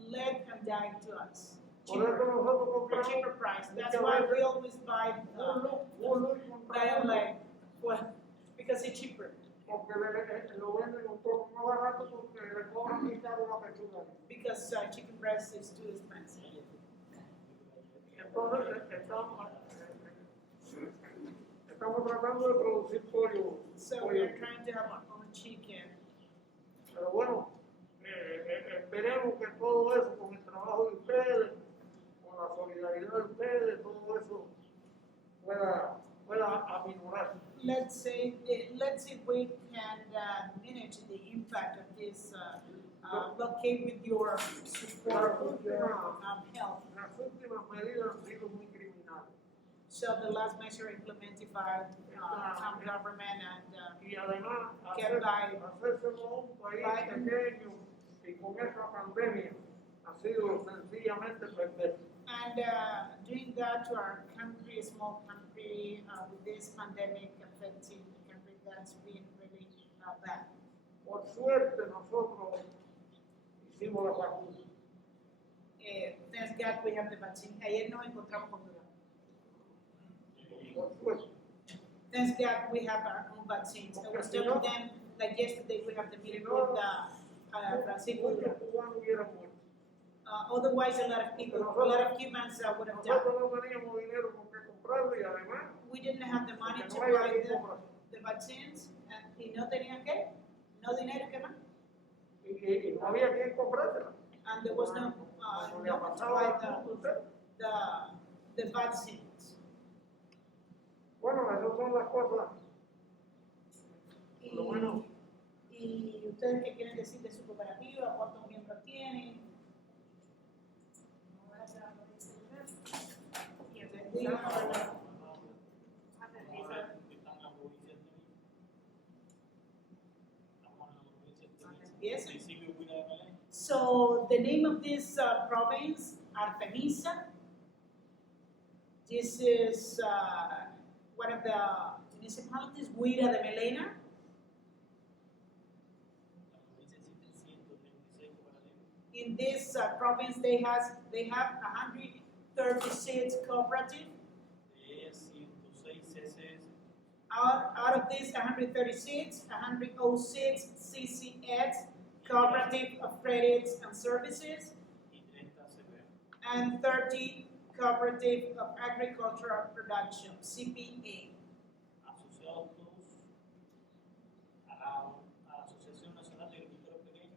leg and thigh to us. Por eso nosotros For compramos cheaper price. That's why we always buy muslo y thigh and compramos leg. Well, because it's cheaper. porque lo venden un poco más barato porque le cobran muy caro la pechuga. Because chicken breast is too expensive. Entonces estamos tratando de producir pollo. So we're trying to have our own chicken. Pero bueno, esperemos que todo eso, con el trabajo de ustedes, con la solidaridad de ustedes, todo eso pueda aminorar. Let's see if we can manage the impact of this blockade with your support, with your help. Las últimas medidas han sido muy criminales. So the last measure implemented by some government and Y además, Get by. hacérselo a un país By. pequeño y con esta pandemia ha sido sencillamente perverso. and doing that to our country, a small country, with this pandemic affecting the country, that's been really bad. Por suerte nosotros hicimos la vacuna. Thank God we have the vaccine. Ayer nos encontramos con duda. Por suerte. Thank God we have our own vaccines. I was telling them, like yesterday, we have the meeting with Francisco. Muchos cubanos hubieran muerto. Otherwise, a lot of people, a lot of Cubans would have died. Nosotros no teníamos dinero con qué comprarlo y además, We didn't have the money porque to no había buy quien comprar. the vaccines, y no tenían qué, no dinero, ¿qué más? Y no había quien comprársela. And there was no, Como le no ha to pasado buy a usted. the vaccines. Bueno, esas son las cosas. Y, Lo bueno. y ustedes qué quieren decir de su cooperativa, cuántos miembros tienen. Y So the name of this province, Artemisa. This is one of the municipalities, Guira de Melena. In this province, they have 136 cooperative. Out of these 136, 106 CCS, cooperative of credits and services, and 30 cooperative of agricultural production, CPA.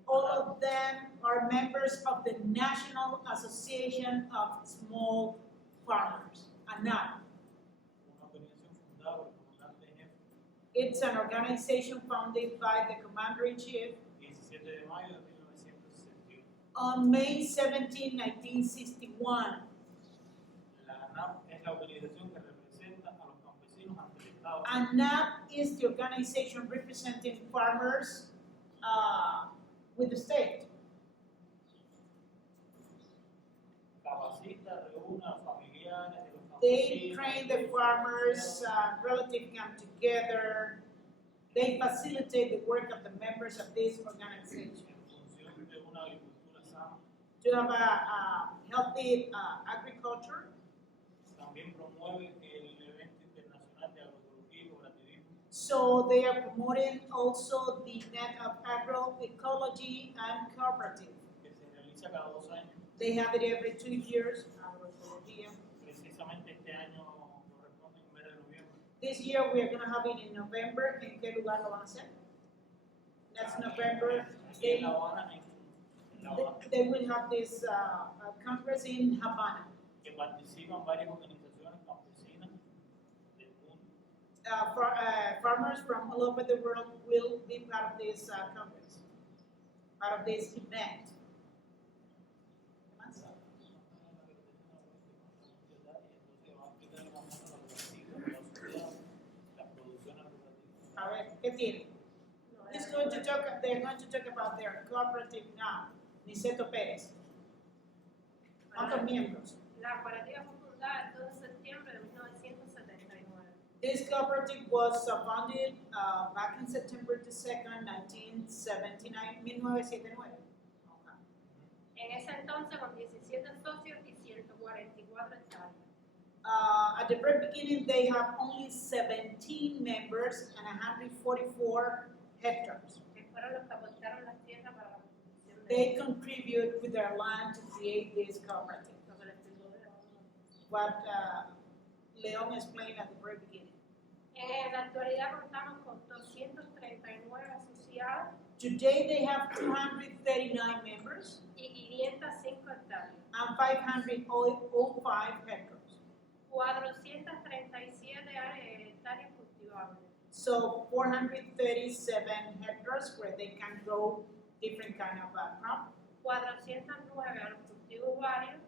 All of them are members of the National Association of Small Farmers, ANAP. It's an organization founded by the Commander-in-Chief on May 17, 1961. ANAP is the organization representing farmers with the state. They train the farmers, relatives come together. They facilitate the work of the members of this organization to have a healthy agriculture. So they are promoting also the net of agroecology and cooperative. They have it every 2 years. This year we are going to have it in November. ¿En qué lugar lo van a hacer? Next November, they will have this congress in Havana. Farmers from all over the world will be part of this congress, part of this event. A ver, ¿qué tiene? This they're going to talk about their cooperative now. Niceto Pérez. ¿Cuántos miembros? La cooperativa fue fundada el 2 de septiembre de 1979. This cooperative was founded back in September the 2nd, 1979. En ese entonces con 17 socios y 144 hectáreas. At the very beginning, they have only 17 members and 144 hectares. Que fueron los que aportaron las tierras para la construcción de They contribute with their land to create this cooperative. lo que les explicó de la What Leon explained at the very beginning. En la actualidad contamos con 239 asociados Today, they have 239 members y 505 hectáreas. and 505 hectares. 437 hectáreas cultivables. So 437 hectares where they can grow different kind of crop. 409 a los cultivos varios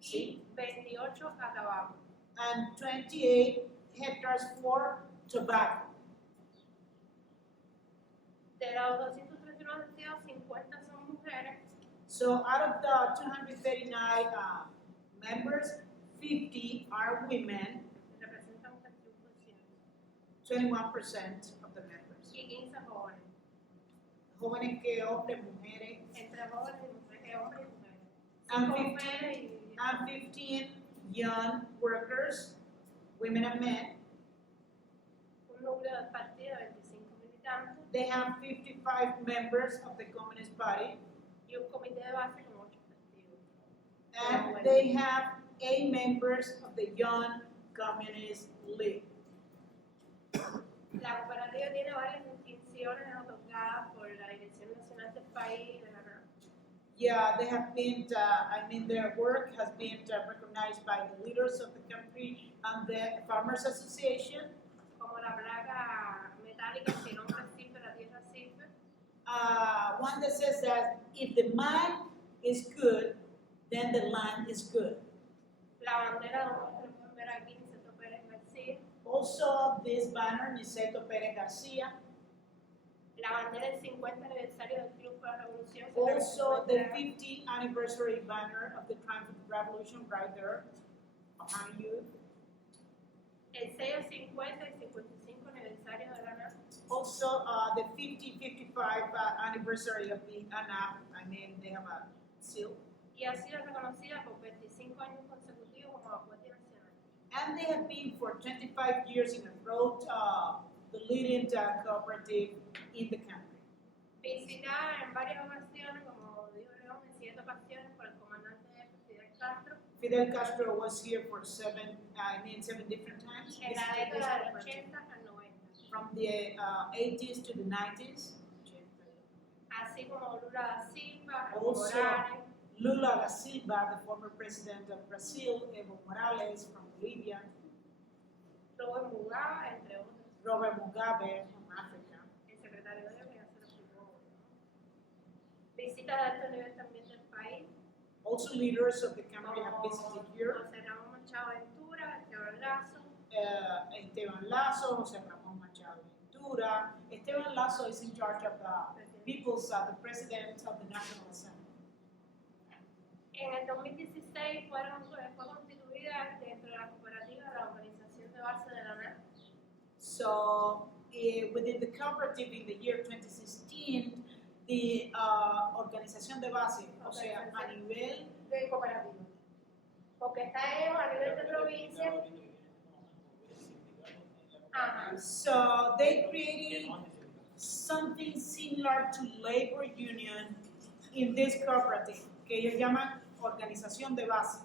Sí. y 28 a tabaco. And 28 hectares for tobacco. De los 239 asociados, 50 son mujeres So out of the 239 members, 50 are women, que representan un 21%, 21% of the members. y 15 jóvenes, Jóvenes que hombres, mujeres, entre jóvenes y mujeres, hombres y mujeres. And 5 15 mujeres y and 15 young workers, women and men. un núcleo del partido de 25 militantes They have 55 members of the Communist Party, y un comité de base con 8 testigos. and they have 8 members of the Young Communist League. La cooperativa tiene varias distinciones otorgadas por la Dirección Nacional del país de la RAN. Yeah, they have been, their work has been recognized by the leaders of the country and the Farmers Association. Como la placa metálica, si no sirve, la tierra sirve. One that says that if the man is good, then the land is good. La bandera de lo pueden ver aquí, Niceto Pérez García. Also, this banner, Niceto Pérez Garcia. La bandera del 50 aniversario del triunfo de la revolución. Also, the 50th anniversary banner of the Triumph of the Revolution right there behind you. El sello 50 y 55 aniversario de la RAN. Also, the 55 anniversary of the ANAP, they have a seal. Y ha sido reconocida por 25 años consecutivos como la Guardia Nacional. And they have been for 25 years in a row the leading cooperative in the country. Visitada en varias ocasiones, como dijo León, en 7 ocasiones por el comandante Fidel Castro, Fidel Castro was here for 7 different times. en la visited this década del cooperative. 80 al 90. From the 80s to the 90s. Así como Lula da Silva, Evo Also, Morales, Lula da Silva, the former president of Brazil, Evo Morales from Bolivia, Robert Mugabe, entre otros. Robert Mugabe from Africa. El secretario de Guerra se lo explicó. Visitas de alto nivel también del país, Also, leaders of the country have visited here. José Ramón Machado Ventura, Esteban Lazo, Esteban Lazo, José Ramón Machado Ventura. Esteban Lazo is in charge of the the president of the National Assembly. En el 2016 fue constituida dentro de la cooperativa la organización de base de la RAN. So, within the cooperative in the year 2016, the organización de base, o sea, a nivel De cooperativa. Porque está a nivel de provincia. Ajá. So they created something similar to labor union in this cooperative, que ellos llaman organización de base,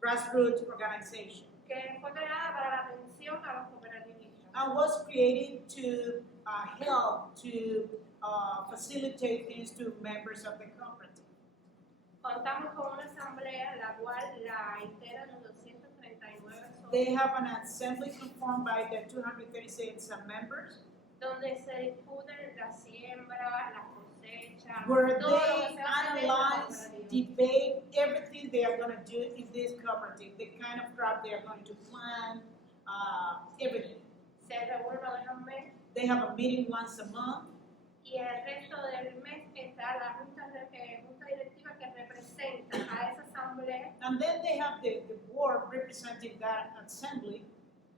grassroots organization, Que fue creada para la atención a los cooperativistas. and was created to help to facilitate things to members of the cooperative. Contamos con una asamblea la cual la integran los 239 They socios, have an assembly conformed by the 236 members, donde se discuten la siembra, la cosecha, where todo lo they que se hace dentro de la analyze, cooperativa. debate everything they are going to do in this cooperative, the kind of crop they are going to plant, everything. Se reúne una vez al mes They have a meeting once a month. y el resto del mes está la junta directiva que representa a esa asamblea And then they have the board representing that assembly.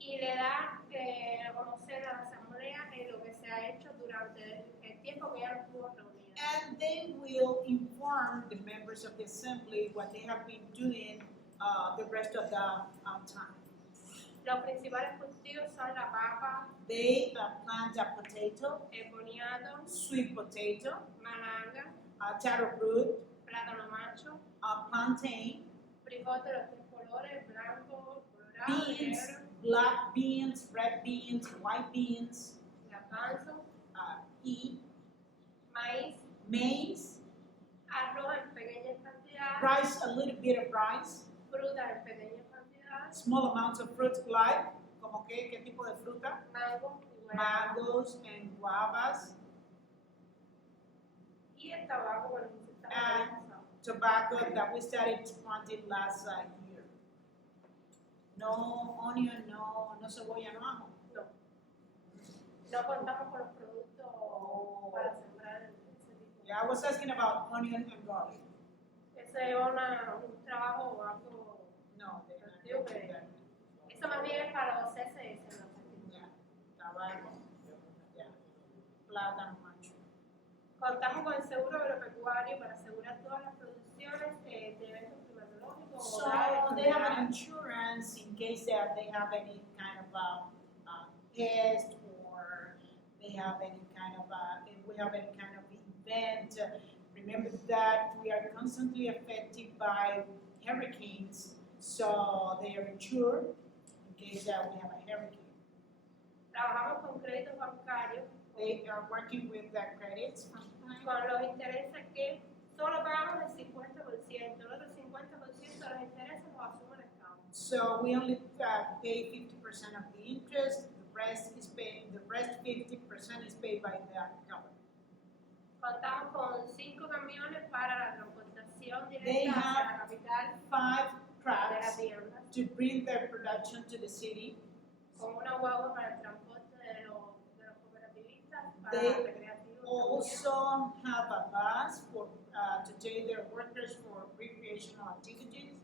y le da a conocer a la asamblea lo que se ha hecho durante el tiempo que ya no estuvo reunida. And they will inform the members of the assembly what they have been doing the rest of the time. Los principales cultivos son la papa, They plant a potato, el boniato, sweet potato, malanga, taro root, plátano macho, plantain, frijol de los tres colores, blanco, colorado, beans, negro, black beans, red beans, white beans, garbanzo, pea, maíz, maize, arroz en pequeñas cantidades, rice, a little bit of rice, frutas en pequeñas cantidades, small amounts of fruits like, como que, ¿qué tipo de fruta? mango y guayaba. Mangoes and guavas, Y el tabaco con el que se está Ah. realizando. tobacco that we started planting last year. No onion, no cebolla, no ajo. No contamos con los productos para sembrar ese tipo. Yeah, I was asking about onion and garlic. Eso es un trabajo o algo. No, they're not Digo doing que- that. Eso más bien es para los CSS, los certificados. Yeah, tabaco, yeah, plátano macho. Contamos con el seguro agropecuario para asegurar todas las producciones de eventos climatológicos. So orales, they have an florales. insurance in case that they have any kind of pest or they have any kind of if we have any kind of event. Remember that we are constantly affected by hurricanes, so they are insured in case that we have a hurricane. Trabajamos con créditos bancarios They are working with the credits from con los intereses que solo pagamos el 50%, el otro 50% de los intereses los asume el Estado. So we only pay 50% of the interest. The rest is paid. The rest 50% is paid by the government. Contamos con 5 camiones para la transportación They directa hacia have la capital 5 de la trucks tienda, to bring their production to the city. con una guagua para el transporte de los cooperativistas, para They los recreativos. Also have a bus for to take their workers for recreational activities.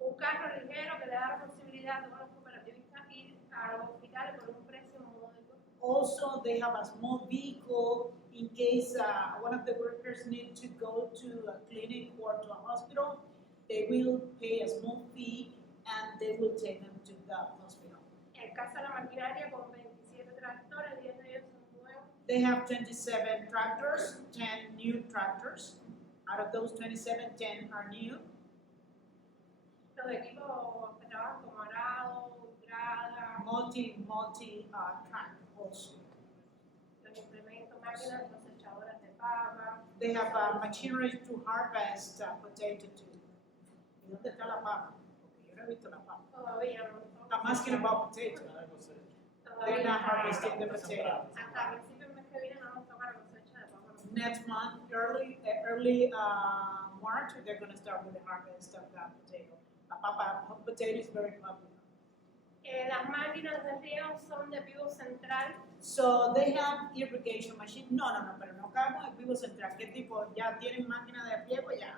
Un carro ligero que le da la posibilidad a todos los cooperativistas ir a los hospitales por un precio módico. Also, they have a small vehicle in case one of the workers need to go to a clinic or to a hospital. They will pay a small fee and they will take them to the hospital. En casa de la maquinaria con 27 tractores, 10 de ellos son nuevos. They have 27 tractors, 10 new tractors. Out of those 27, 10 are new. Los equipos que trabajan como arado, grada, Track also. los implementos, máquinas cosechadoras de papa. They have machinery to harvest potato too. ¿Y dónde está la papa? Porque yo no he visto la papa. Todavía no. I'm asking about potato. They're not harvesting the potato. Hasta principios del mes que viene no nos toca la cosecha de papa. Next month, early March, they're going to start with the harvest of that potato. La papa potato is very popular. Las máquinas de riego son de pivo central. So they have irrigation machine. No, pero no caemos en vivo central. ¿Qué tipo? ¿Ya tienen máquina de riego? Ya.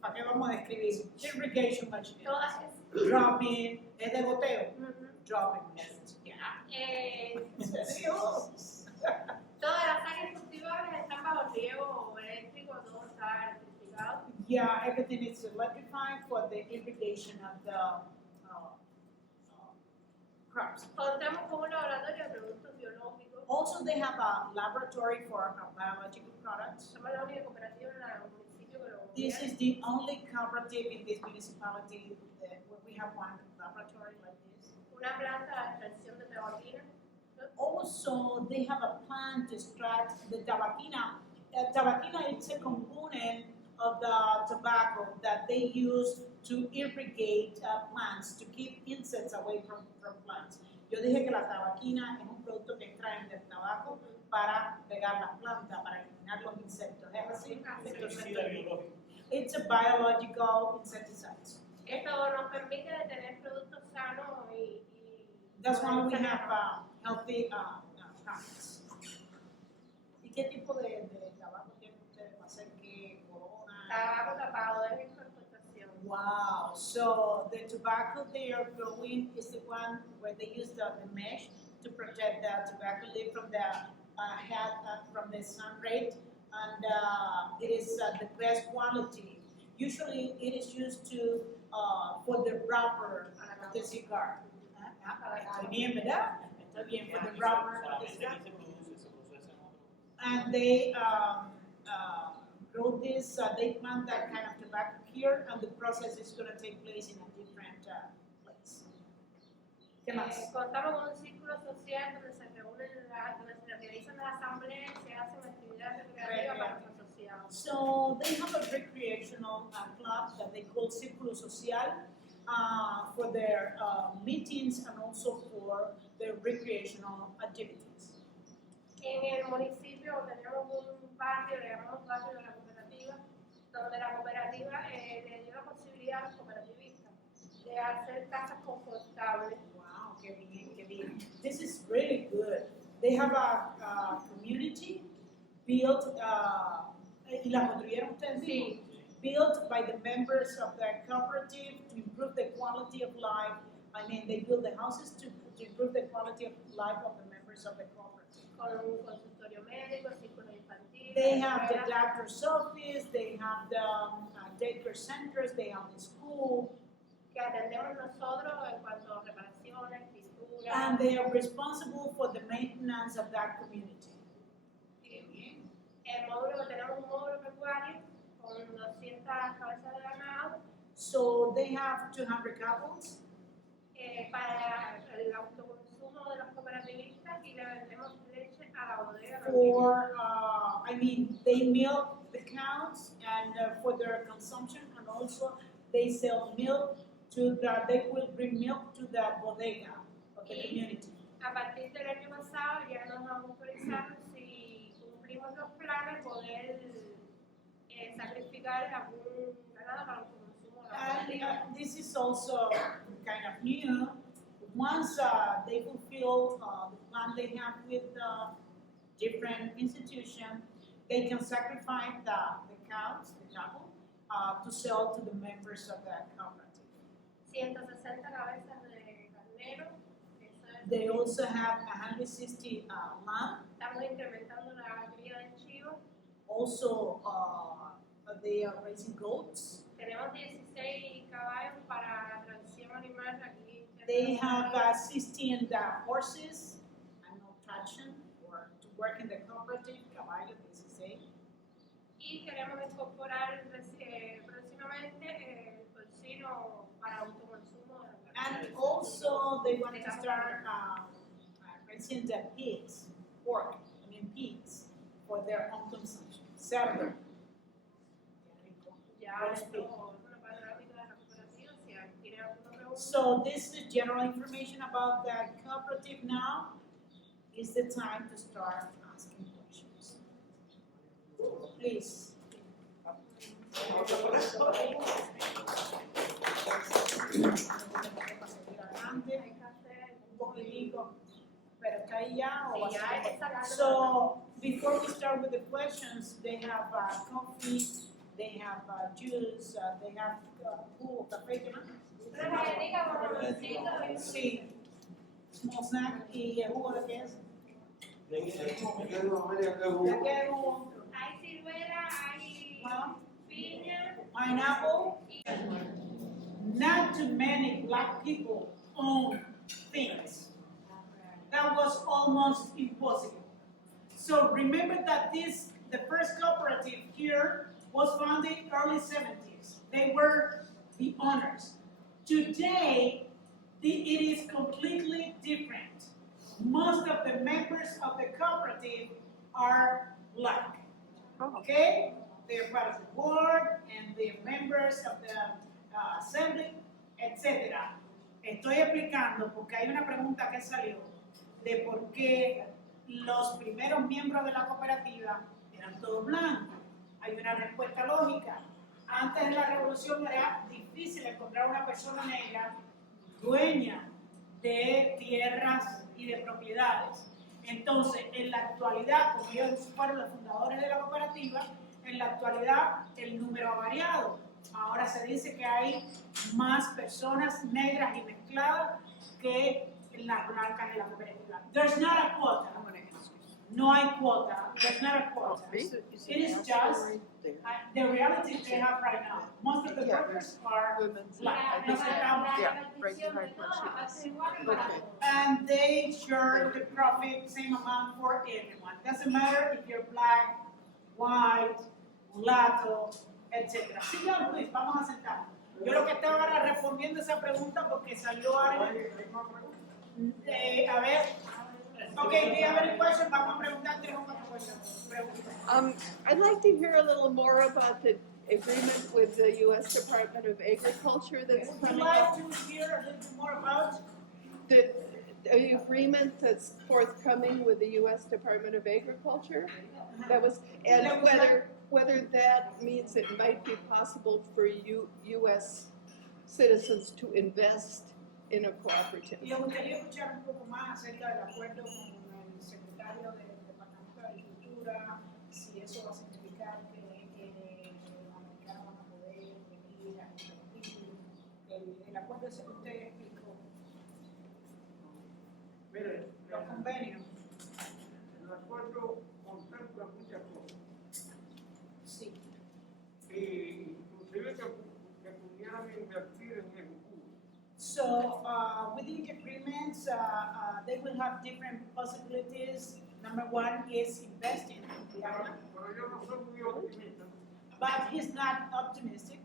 ¿Para qué vamos a describir? Irrigation machine. Todas esas. Dropping, es de goteo. Ujú. Dropping machines. Yeah. Todas las áreas cultivables están bajo riego eléctrico, todo está electrificado. Yeah, everything is electrified for the irrigation of the crops. Contamos con un laboratorio de productos biológicos. Also, they have a laboratory for biological products. Somos la única cooperativa en el municipio que lo This tiene. is the only cooperative in this municipality where we have one laboratory like this. Una planta de extracción de tabaquina. Also, they have a plan to extract the tabaquina. Tabaquina is a component of the tobacco that they use to irrigate plants, to keep insects away from plants. Yo dije que la tabaquina es un producto que extraen del tabaco para regar las plantas, para eliminar los insectos. ¿Es así? It's a biological insecticide. Esto nos permite de tener productos sanos y That's why we have healthy plants. qué tipo de tabaco tienen ustedes para hacer qué? Corona. Tabaco tapado de exportación. Wow. So the tobacco they are growing is the one where they use the mesh to protect the tobacco leaf from the from the sun rays, and it is the best quality. Usually, it is used to for the wrapper of the cigar. Estoy bien, ¿verdad? Estoy bien for the wrapper of the cigar. And they grow this. They plant that kind of tobacco here, and the process is going to take place in a different place. ¿Qué más? Contamos con un círculo social donde se reúnen, donde se realizan las asambleas y se hacen actividades recreativas para los asociados. So they have a recreational club that they call Círculo Social for their meetings and also for their recreational activities. En el municipio tenemos un barrio, le llamamos barrio de la cooperativa, donde la cooperativa le dio la posibilidad a los cooperativistas de hacer casas confortables. Wow, qué bien, qué bien. This is really good. They have a community built, y la construyeron ustedes mismos? Built by the members of the cooperative to improve the quality of life. I mean, they build the houses to improve the quality of life of the members of the cooperative. Con un consultorio médico, círculo infantil. They have the doctor's office, they have the daycare centers, they have the school. Que atendemos nosotros en cuanto a reparaciones, pintura. And they are responsible for the maintenance of that community. El módulo, tenemos un módulo pecuario con 200 cabezas de ganado. So they have 200 couples Para el autoconsumo de los cooperativistas y le vendemos leche a la bodega. for, I mean, they milk the cows and for their consumption, and also they sell milk they will bring milk to the bodega of the community. A partir del año pasado ya nos autorizaron, si cumplimos los planes, poder sacrificar algún ganado para el consumo de la And cooperativa. this is also kind of new. Once they fulfill the plan they have with different institutions, they can sacrifice the cows, the cattle, to sell to the members of the cooperative. 160 cabezas de carnero. Eso es. They also have 160 lamb. Estamos incrementando la cría de chivo. Also, they are raising goats. Tenemos 16 caballos para la tradición animal aquí. They have 16 horses, and no traction, or to work in the cooperative, caballos, 16. Y queremos incorporar próximamente el porcino para autoconsumo de la carne. And also, they want to start raising the pigs, pork, pigs, for their own consumption. Cerdo. Ya Roast esto pig. es una panorámica de la cooperativa. Si tiene alguna pregunta. So this is general information about the cooperative now. Is the time to start asking questions. Please. Hay que hacer Un poquitico, pero está ahí ya o Sí, va a ya ser- está sacando. So before we start with the questions, they have coffee, they have juice, they have jugo, café, ¿qué más? una galletita con jamoncito y Sí, small snack y el jugo de qué es. ¿De qué jugo? hay ciruela, hay Huh? piña. Pineapple. Not too many black people own things. That was almost impossible. So remember that the first cooperative here was founded early 70s. They were the owners. Today, it is completely different. Most of the members of the cooperative are black. Okay? They're part of the board and they're members of the assembly, etc. Estoy explicando porque hay una pregunta que salió de por qué los primeros miembros de la cooperativa eran todos blancos. Hay una respuesta lógica. Antes de la revolución era difícil encontrar una persona negra dueña de tierras y de propiedades. Entonces, en la actualidad, como ellos fueron los fundadores de la cooperativa, en la actualidad el número ha variado. Ahora se dice que hay más personas negras y mezcladas que las blancas de la cooperativa. There's not a quota. No hay cuota. There's not a quota. It is just the reality they have right now. Most of the workers are black. Nos estamos- And they share the profit, same amount for everyone. Doesn't matter if you're black, white, mulatto, etc. Sigan, Luis, vamos a sentar. Yo lo que estaba era respondiendo esa pregunta porque salió algo. A ver. Okay, do you have any questions? Vamos a preguntarte una pregunta. I'd like to hear a little more about the agreement with the U.S. Department of Agriculture that's Would you coming like up. to hear a little bit more about? The agreement that's forthcoming with the U.S. Department of Agriculture. That was, and whether that means it might be possible for U.S. citizens to invest in a cooperative. Y le gustaría escuchar un poco más acerca del acuerdo con el secretario del Departamento de Agricultura, si eso va a significar que los americanos van a poder venir a invertir. El acuerdo ese que usted explicó, Mire, los convenios. el acuerdo contempla muchas cosas. Sí. Y inclusive que pudieran invertir en México. So with the agreements, they will have different possibilities. Number one is investing in the island, Pero yo no soy muy optimista, but he's not optimistic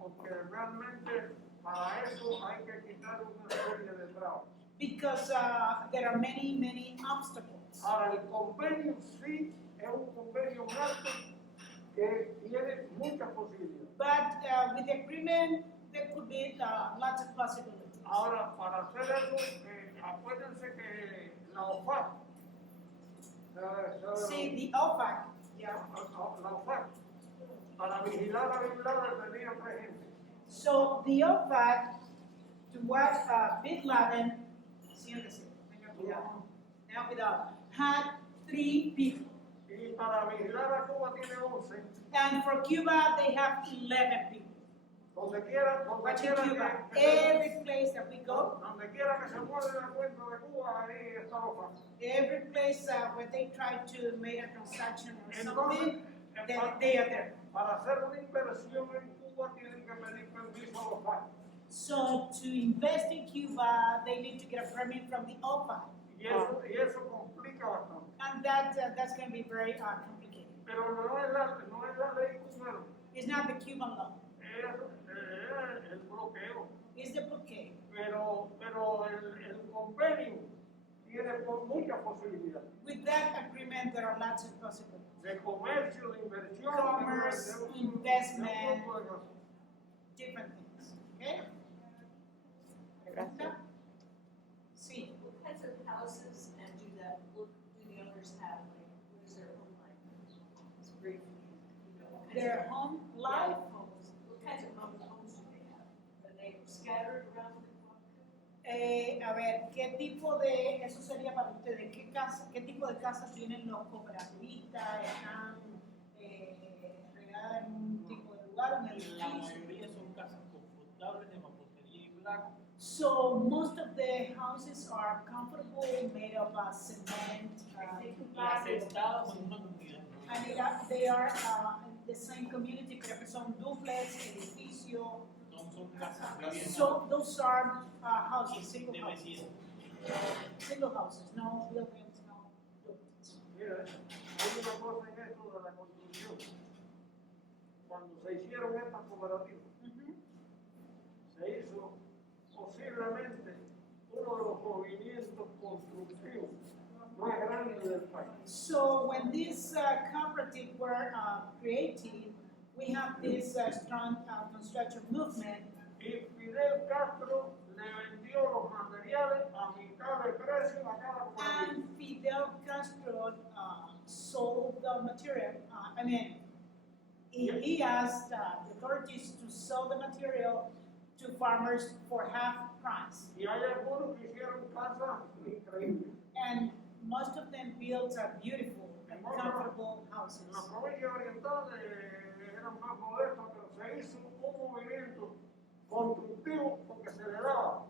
porque realmente para eso hay que quitar una serie de trabas. because there are many obstacles. Ahora, el convenio sí es un convenio alto que tiene muchas posibilidades. But with the agreement, there could be lots of possibilities. Ahora, para hacer eso, acuérdense que la OFAC, See, the OFAC, yeah. la OFAC, para vigilar a Bin Laden tenía 3 gente. So the OFAC, to what Bin Laden, siéntese, tenga cuidado, had 3 people. Y para vigilar a Cuba tiene 11. And for Cuba, they have 11 people. Donde quiera Watching Cuba, que every place that we go, donde quiera que se mueva la cuenta de Cuba, ahí está la OFAC. every place where they try to make a transaction or something, Entonces, they are there. para hacer una inversión en Cuba tienen que pedir permiso a los bancos. So to invest in Cuba, they need to get a permit from the OFAC. Y eso complica bastante. And that's going to be very complicated. Pero no es la ley cubana, It's not the Cuban law, es el bloqueo. it's the blockade. Pero el convenio tiene muchas posibilidades. With that agreement, there are lots of possibilities. De comercio, de inversión, Commerce, de un investment. grupo de cosas. Different things. Okay? Gracias. Sí. What kinds of houses and do the owners have? Like, what is their home life? It's brief. Their home life. Homes. What kinds of homes do they have? Are they scattered around the A ver, ¿qué tipo de, eso sería para ustedes, qué tipo de casas tienen los cooperativistas? ¿Están regadas en un tipo de lugar, un La edificio? mayoría son casas confortables de mampostería y blanco. So most of the houses are comfortable, made of cement, Y asentadas en una comunidad. and they are in the same community, creo que son duplex, edificio. Son casas viviendas So those are houses, single de houses. vecinos. Single houses, no buildings, no buildings. Mira, hay una cosa en esto de la construcción. Cuando se hicieron estas cooperativas, se hizo posiblemente uno de los movimientos constructivos más grandes del país. So when these cooperatives were created, we have this strong construction movement, Y Fidel Castro le vendió los materiales a mitad de precio a cada cooperativa. and Fidel Castro sold the material. He asked the authorities to sell the material to farmers for half price. Y hay algunos que hicieron casas increíbles. And most of them built are beautiful and comfortable houses. En la provincia oriental eran más modestas, pero se hizo un movimiento constructivo porque se le daba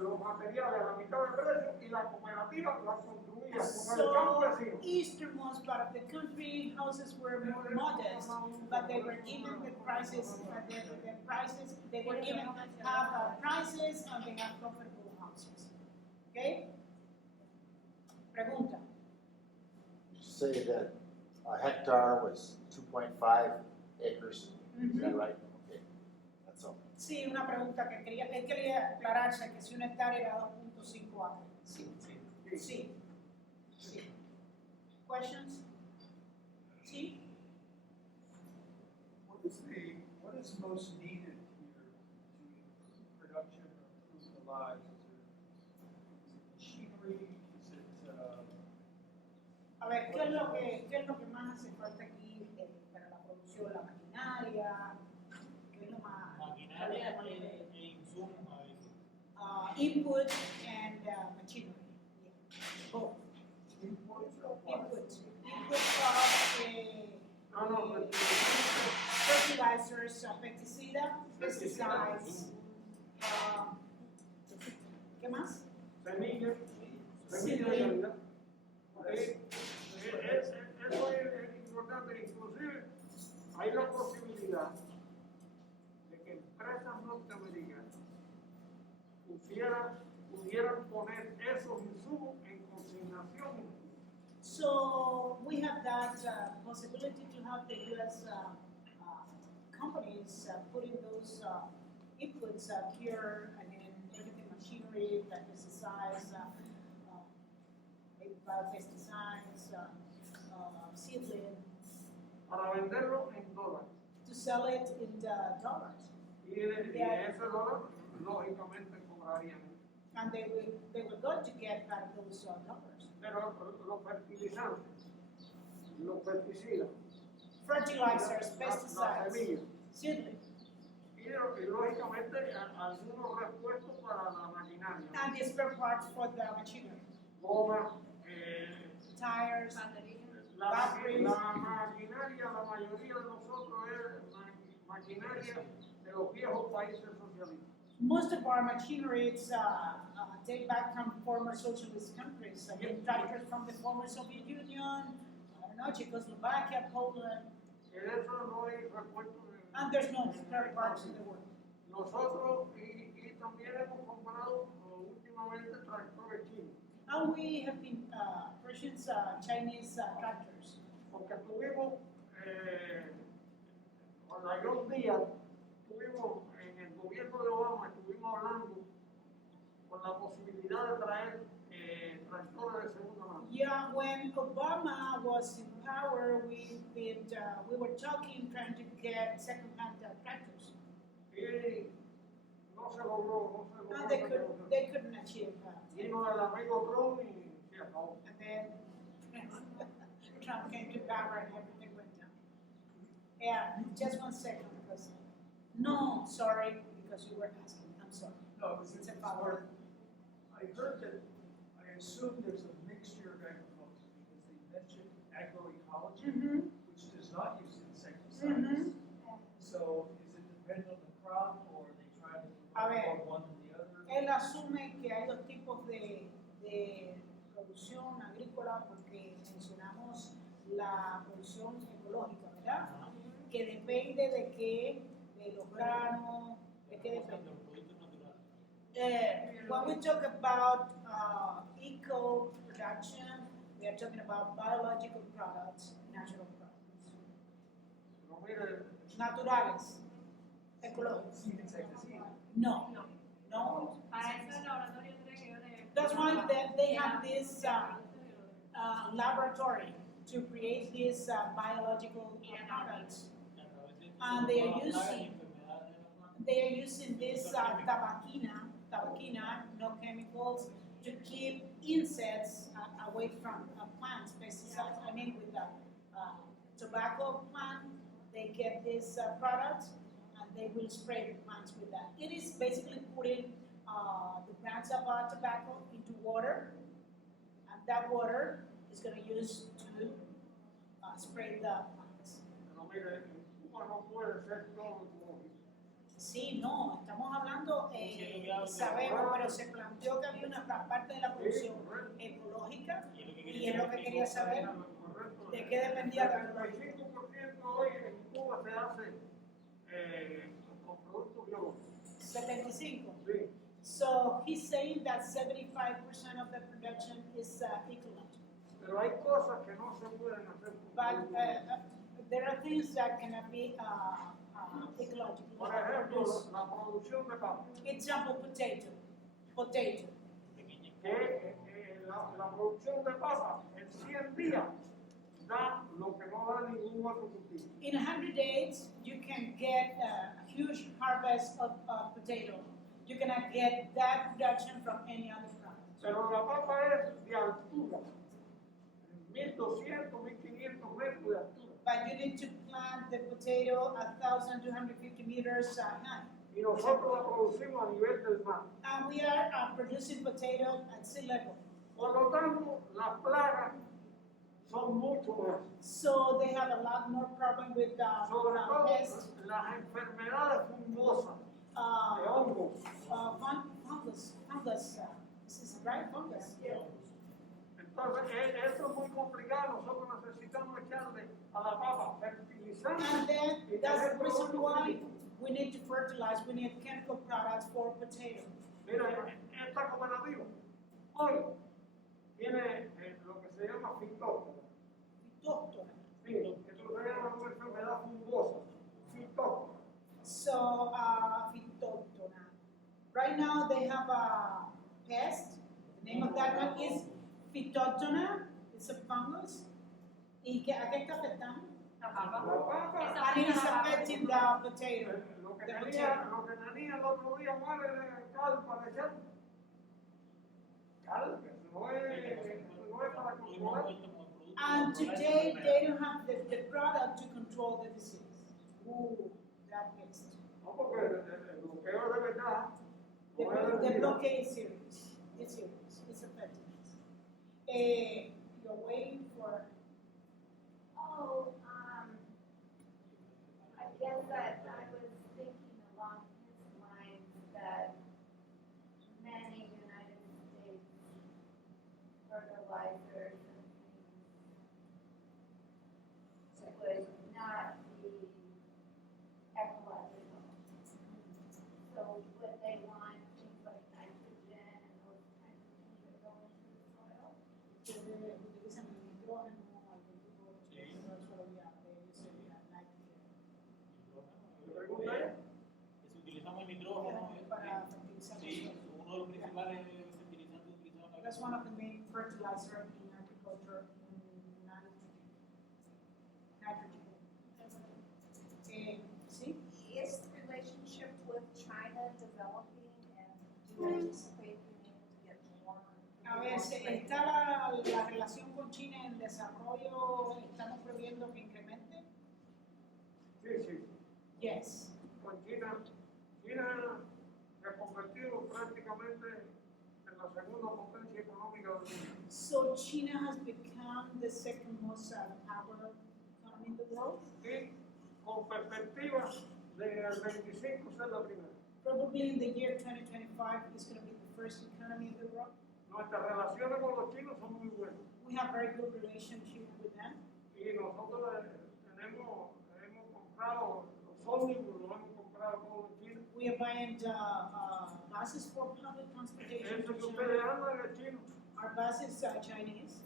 los materiales a la mitad del precio y la cooperativa las construía con el So, campesino. easternmost part of the country, houses were more modest, but they were given the prices, the prices, they were given half prices and they have comfortable houses. Okay? Pregunta. You say that a hectare was 2.5 acres, is that right? Okay, that's all. Sí, una pregunta que él quería aclararse que si un hectárea era 2.5 acres. Sí. Sí. Sí. Questions? Sí. What is most needed here to production or improve the lives? Is it machinery? Is it A ver, ¿qué es lo que más hace falta aquí para la producción? La maquinaria, ¿qué es lo más? maquinaria e insumos a veces? Input and machinery. Yeah. Both. Inputs Inputs. Inputs are fertilizers, pesticides. ¿Qué más? semillas de calidad. Eso es importante, inclusive hay la posibilidad de que empresas norteamericanas pudieran poner esos insumos en consignación. So we have that possibility to have the U.S. Companies putting those inputs here and then everything machinery, pesticides, biopesticides, seedling, Para venderlo en dólares. to sell it in dollars. Y ese dólar, lógicamente, cobrarían. And they were going to get out of those dollars. Pero los fertilizantes, los pesticidas, Fertilizers, las pesticides, semillas, seedling, y lógicamente algunos repuestos para la maquinaria. and the spare parts for the machinery, Goma, tires, la batteries. maquinaria, la mayoría de nosotros es maquinaria de los viejos países socialistas. Most of our machinery date back from former socialist countries. I mean, tractors from the former Soviet Union, I don't know, Czechoslovakia, Poland, En eso no hay repuestos. and there's no spare parts in the world. Nosotros y también hemos comprado últimamente tractores chinos. And we have been purchasing Chinese tractors. Porque tuvimos, con la John Deere, tuvimos en el gobierno de Obama, estuvimos hablando con la posibilidad de traer tractores de segunda mano. Yeah, when Obama was in power, we were talking, trying to get second-hand tractors, Y no se logró, and they couldn't achieve that. Vino el amigo Trump y se acabó. And then Trump came to power and everything went down. Yeah, just 1 second, because no, sorry, because you were asking. I'm sorry. No, because It's it's a power. I heard that, I assume there's a mixture of agriculture, because they mentioned agroecology, which does not use insecticides. So is it dependent on the crop, or are they trying A ver. to grow one than the other? Él asume que hay dos tipos de producción agrícola porque mencionamos la producción ecológica, ¿verdad? Que depende de qué, de los granos, de qué depende. Los productos naturales. When we talk about eco production, we are talking about biological products, natural products. Pero mire, Naturales, ecológicos. Sin insecticide. No, no. Para eso el laboratorio tiene que ver. That's why they have this laboratory to create these biological products. And they are using this tabaquina, no chemicals, to keep insects away from plants, pesticides. I mean, with the tobacco plant, they get these products and they will spray the plants with that. It is basically putting the plants of tobacco into water, and that water is gonna use to spray the plants. Pero mire, en Cuba no puede ser todo ecológico. Sí, no, estamos hablando, sabemos, pero se planteó que había una parte de la producción ecológica y es lo que quería saber de qué dependía la ecología. El 75% hoy en Cuba se hace con productos biológicos. 75. Sí. So he's saying that 75% of the production is ecological. Pero hay cosas que no se pueden hacer con But productos. there are things that cannot be ecological. Por ejemplo, la producción de papa. Example, potato. Que la producción de papa en 100 días da lo que no da ningún otro cultivo. In 100 days, you can get a huge harvest of potato. You cannot get that production from any other product. Pero la papa es de altura, 1200, 1500 metros de altura. But you need to plant the potato 1,250 meters high. Y nosotros la producimos a nivel del mar. And we are producing potato at sea level. Por lo tanto, las plagas son mucho más. So they have a lot more problem with Sobre todo pests, las enfermedades fungosas, de hongos. fungus. This is right, fungus. Entonces, eso es muy complicado. Nosotros necesitamos echarle a la papa fertilizantes. And then y that's tener the reason productos why químicos. we need to fertilize. We need chemical products for potato. Mira, esta cooperativa hoy tiene lo que se llama fitóctona. Doctor. Sí, esto se llama una enfermedad fungosa, fitóctona. So, Phytophthora. Right now they have a pest. The name of that one is Phytophthora. It's a fungus. ¿Y a qué está afectando? La papa, And it is affecting the potato. lo que The tenía potato. el otro día muere de cal para echar. Cal, no es para controlar. And today they don't have the product to control the disease. Ooh, that pest. No, porque el bloqueo de verdad The, no es the el blockade is serious. It's serious. It's affecting us. You're waiting for. Oh, I guess that I was thinking along his lines that many United States fertilizers and things would not be ecological. So would they want things like nitrogen and those kinds of things that go into the soil? Utilizan el nitrógeno, algún tipo de no solo vía sería nitrogen. ¿Le pregunta ella? Si utilizamos el nitrógeno, Para fertilizar. sí, uno de los principales fertilizantes utilizados en That's one of the main fertilizer in agriculture, nitrogen. See? Is the relationship with China developing and do you anticipate being able to get more? A ver, ¿está la relación con China en desarrollo? ¿Estamos previendo que incremente? Sí. Yes. Con China se ha convertido prácticamente en la segunda potencia económica del mundo. So China has become the second most power economy in the world. Y con perspectivas de 25 ser la primera. Probably in the year 2025 is going to be the first economy in the world. Nuestras relaciones con los chinos son muy buenas. We have very good relationship with them. Y nosotros hemos comprado los ómnibus, los hemos comprado todos en China. We are buying buses for public transportation. Eso to que ustedes China. andan es chino. Our buses are Chinese.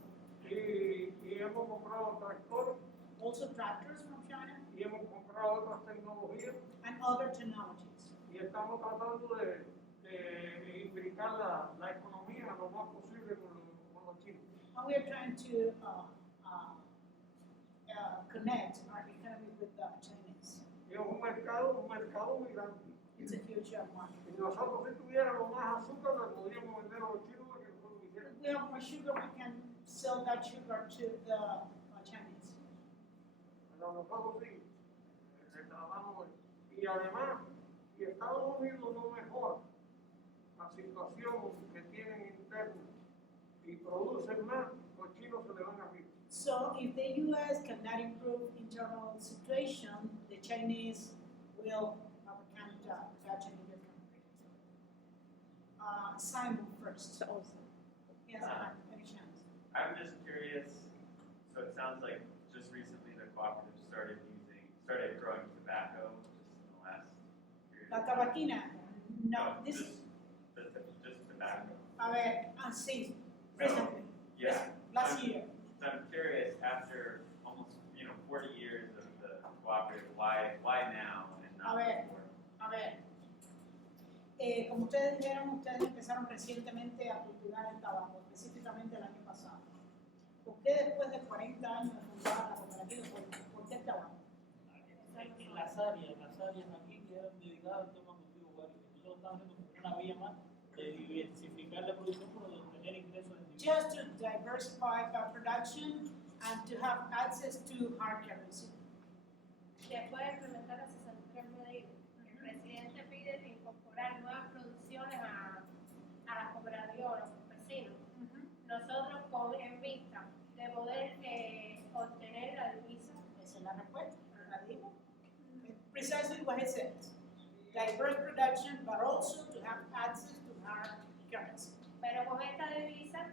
Y hemos comprado tractores Also tractors from China y hemos comprado otras tecnologías and other technologies. y estamos tratando de imbricar la economía lo más posible con los chinos. And we are trying to connect our economy with the Chinese. Y es un mercado muy grande. It's a huge market. Y nosotros si tuviéramos más azúcar, le podríamos vender a los chinos para que nosotros hiciéramos. If we have more sugar, we can sell that sugar to the Chinese. Pero nosotros sí, trabajamos. Y además, si Estados Unidos no mejora la situación que tienen interna y producen más, los chinos se le van arriba. So if the US cannot improve internal situation, the Chinese will have a kind of production in their country. Simon first. Yes, any chance? I'm just curious, so it sounds like just recently the cooperative started growing tobacco just in the last period. La tabaquina, no, this, Just tobacco. a ver, sí, recently, Yeah. last year. So I'm curious, after almost 40 years of the cooperative, why now and not A ver. before? A ver, como ustedes dijeron, ustedes empezaron recientemente a cultivar el tabaco, específicamente el año pasado. ¿Por qué después de 40 años de fundar la cooperativa, por qué el tabaco? En las áreas aquí que eran dedicadas al tema cultivo agrario. Nosotros estamos haciendo como una vía más de diversificar la producción para obtener ingresos individuales. Just to diversify our production and to have access to hard currency. Después de implementar las 63 medidas, el presidente pide incorporar nuevas producciones a las cooperativas o a los campesinos. Nosotros en vista de poder obtener la divisa. Esa es la respuesta, la digo. Precisely what it says. Diverse production, but also to have access to hard currency. Pero con esta divisa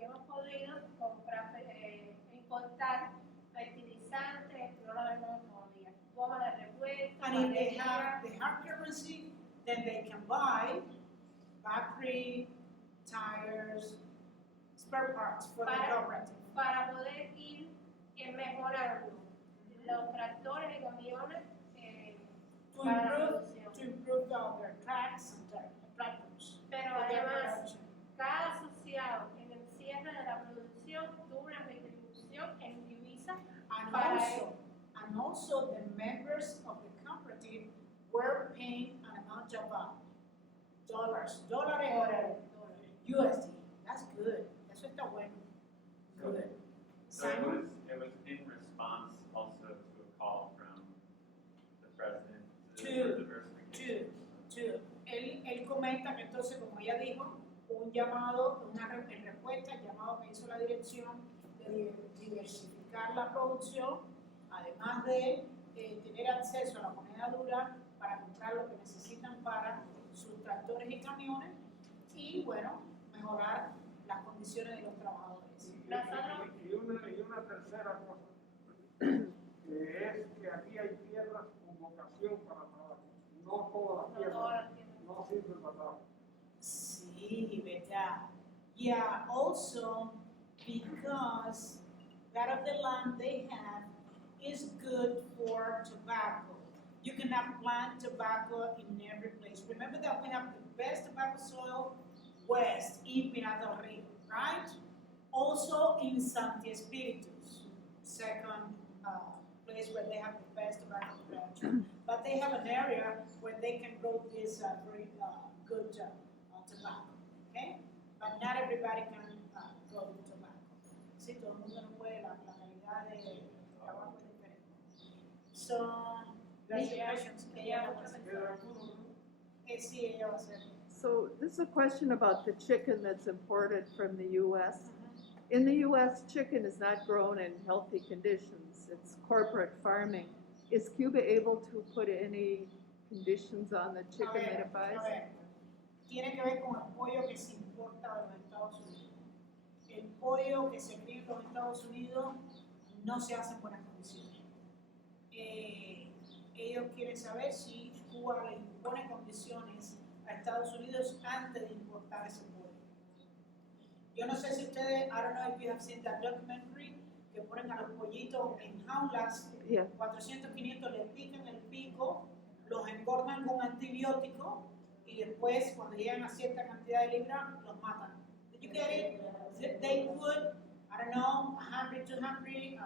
hemos podido comprar, importar fertilizantes, no lo vemos todavía, goma de repuesto, And if they batería. have the hard currency, then they can buy battery, tires, spare parts for the cooperative. Para poder ir mejorando los tractores y camiones To para la improve, producción. to improve their tracks and tractors. Pero for their además, production. cada asociado en el cierre de la producción tuvo una retribución en divisa And para also the members of the cooperative were paying an amount of dólares USD. That's good. Eso está bueno. Good. So it Simon? was in response also to a call from the president for To diversification. Él comenta que entonces, como ella dijo, un llamado, en respuesta al llamado que hizo la dirección de diversificar la producción, además de tener acceso a la moneda dura para comprar lo que necesitan para sus tractores y camiones y, bueno, mejorar las condiciones de los trabajadores. Y una tercera cosa, que es que aquí hay tierras con vocación para trabajo. No todas las tierras no sirven para trabajo. Sí, verdad. Yeah, also because that of the land they have is good for tobacco. You cannot plant tobacco in every place. Remember that we have the best tobacco soil west in Pinar del Rio, right? Also in Santi Espiritus, second place where they have the best tobacco production. But they have an area where they can grow this very good tobacco, okay? But not everybody can grow tobacco. Sí, todo el mundo no puede, la calidad de trabajo es diferente. So, that's the questions que ella va a hacer. Sí, ella va a hacer. So this is a question about the chicken that's imported from the U.S. In the U.S., chicken is not grown in healthy conditions. It's corporate farming. Is Cuba able to put any conditions on the chicken that it buys? A ver, tiene que ver con el pollo que se importa de los Estados Unidos. El pollo que se cría en los Estados Unidos no se hace en buenas condiciones. Ellos quieren saber si Cuba le impone condiciones a Estados Unidos antes de importar ese pollo. Yo no sé si ustedes, I don't know if you have seen that documentary, que ponen a los pollitos en jaulas, Yeah. 400, 500, le pican el pico, los engordan con antibióticos y después cuando llegan a cierta cantidad de libras los matan. Did you get it? They put, I don't know, 100, 200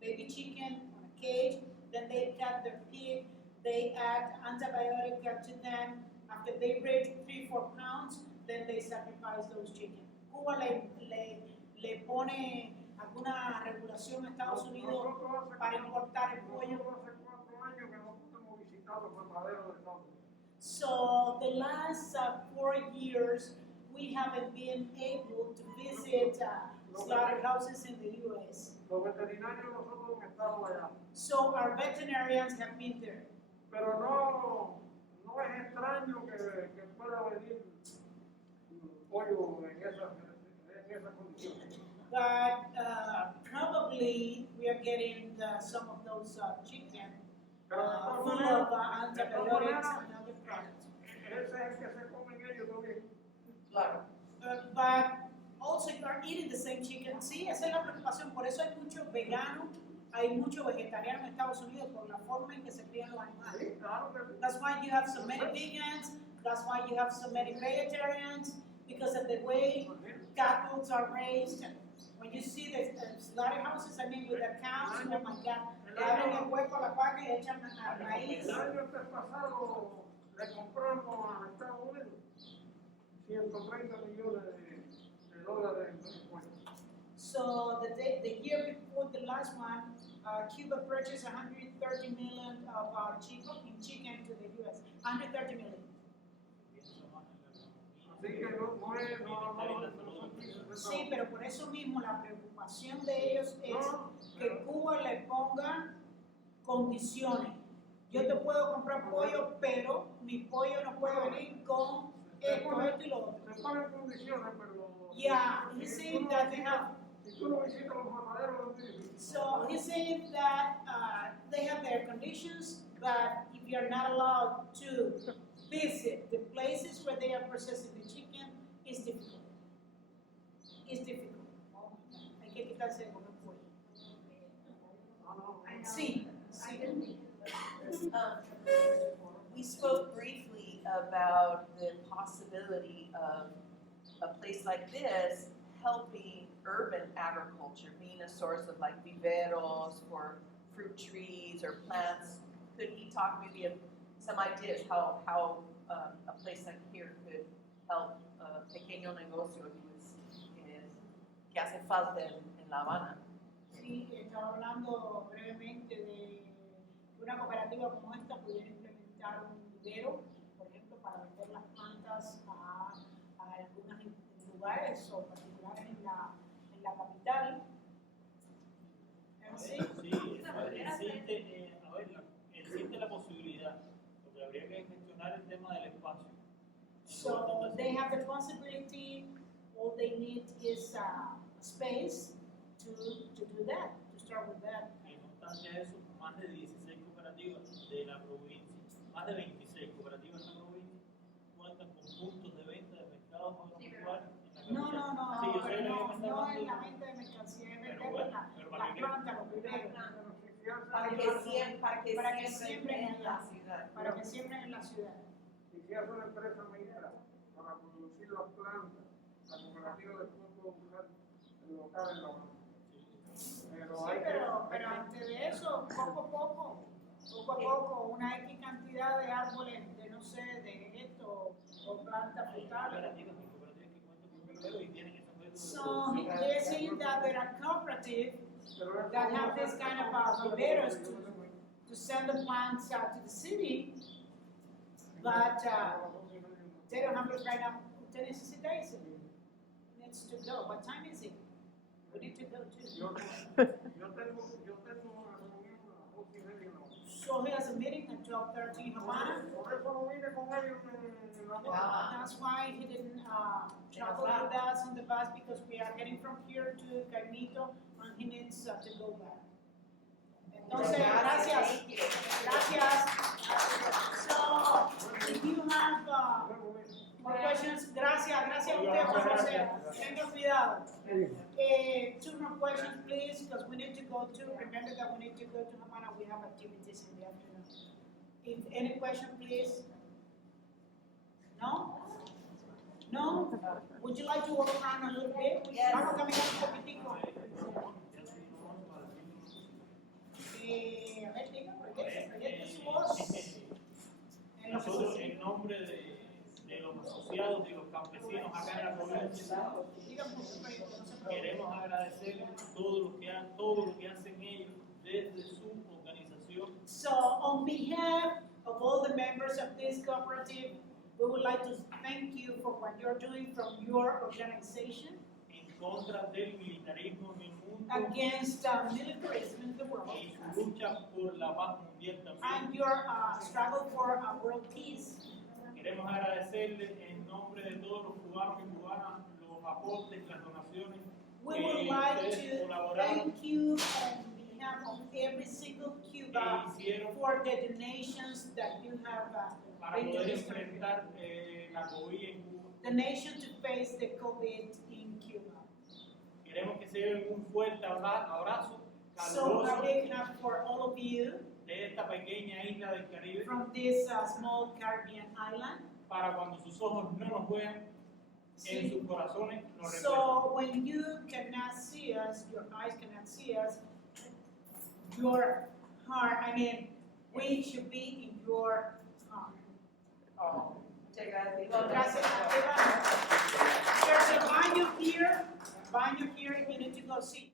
baby chicken on a cage, then they cut their pig, they add antibiotic to them. After they weigh 3-4 pounds, then they sacrifice those chickens. Cuba le pone alguna regulación a Estados Unidos para importar el pollo. Hace 4 años que no podemos visitar los mataderos de Estados Unidos. So the last 4 years, we haven't been able to visit slaughterhouses in the US. Los veterinarios nosotros han estado allá. So our veterinarians have been there. Pero no es extraño que pueda venir pollo en esa condición. But probably we are getting some of those chicken full of antibiotics and other products. Ese es el que se comen ellos también. Claro. But also you are eating the same chicken. Sí, esa es la preocupación. Por eso hay muchos veganos, hay muchos vegetarianos en Estados Unidos por la forma en que se crían los animales. Sí, claro que sí. That's why you have so many vegans. That's why you have so many vegetarians, because of the way cattle are raised. When you see the slaughterhouses, I mean, with the cows, oh my God, le abren el hueco a la vaca y echan maíz. El año pasado le compramos a Estados Unidos 130 millones de dólares en impuestos. So the year before the last one, Cuba purchased 130 million of chicken to the U.S. 130 million. Así que no es. Sí, pero por eso mismo la preocupación de ellos es que Cuba le ponga condiciones. Yo te puedo comprar pollo, pero mi pollo no puede venir con esto y lo otro. Se ponen condiciones, pero. Yeah, he's saying that they have. Si tú no visitas los mataderos, So he's saying that they have their conditions, but if you're not allowed to visit the places where they are processing the chicken, it's difficult. It's difficult. Hay que quitarse de comer pollo. Sí, sí. We spoke briefly about the possibility of a place like this helping urban agriculture, being a source of like viveros for fruit trees or plants. Could he talk maybe of some ideas how a place like here could help a pequeño negocio que hace falta en La Habana? Sí, estaba hablando brevemente de que una cooperativa como esta pudiera implementar un vivero, por ejemplo, para vender las plantas a algunos lugares o particulares en la capital. ¿Sí? Existe la posibilidad, lo que habría que gestionar el tema del espacio. So they have the possibility, all they need is space to do that, to start with that. Y no obstante eso, más de 16 cooperativas de la provincia, más de 26 cooperativas de la provincia, cuentan con puntos de venta de mercados agropecuarios en la capital. No, Sí, yo sé que no es la venta de mercancía, es vender la planta, los viveros. Para que siembren en la ciudad. Para que siembren en la ciudad. Si se hace una empresa mixta para producir las plantas, la cooperativa después puede buscar el local en la mano. Pero antes de eso, poco a poco, una X cantidad de árboles, de no sé, de esto, o plantas frutales. So they're saying that there are cooperatives that have this kind of viveros to send the plants out to the city, but they don't have it right now. Usted necesita ese. Needs to go. What time is it? We need to go too. Yo tengo una reunión a las 8:30 en la hora. So he has a meeting at 12:30 in Havana. Por eso no vine con ellos en la noche. That's why he didn't travel with us on the bus, because we are heading from here to Caimito and he needs to go back. Entonces, gracias. So, if you have more questions, gracias a usted, Juan José. Tenga cuidado. 2 more questions, please, because we need to go to, remember that we need to go to Havana, we have activities in the afternoon. If any question, please? No? No? Would you like to walk around a little bit? Yes. Vamos a caminar un poquitico. A ver, diga, proyecte su voz. Nosotros, en nombre de los asociados y los campesinos acá en la provincia, queremos agradecer todo lo que hacen ellos desde su organización. So, on behalf of all the members of this cooperative, we would like to thank you for what you're doing from your organization en contra del militarismo en el mundo against militarism in the world y su lucha por la paz mundial también. and your struggle for world peace. Queremos agradecerle en nombre de todos los cubanos y cubanas los aportes, las donaciones We would like ustedes to colaboraron thank you on behalf of every single Cuba que hicieron for the donations that you have para been to poder this country. enfrentar la COVID en Cuba. The nation to face the COVID in Cuba. Queremos que se lleven un fuerte abrazo So a caluroso big hug for all of you de esta pequeña isla del Caribe from this small Caribbean island. para cuando sus ojos no nos vean, en sus corazones nos recuerden. So when you cannot see us, your eyes cannot see us, your heart, we should be in your heart. Muchas gracias. Gracias. There's a baño here if you need to go see.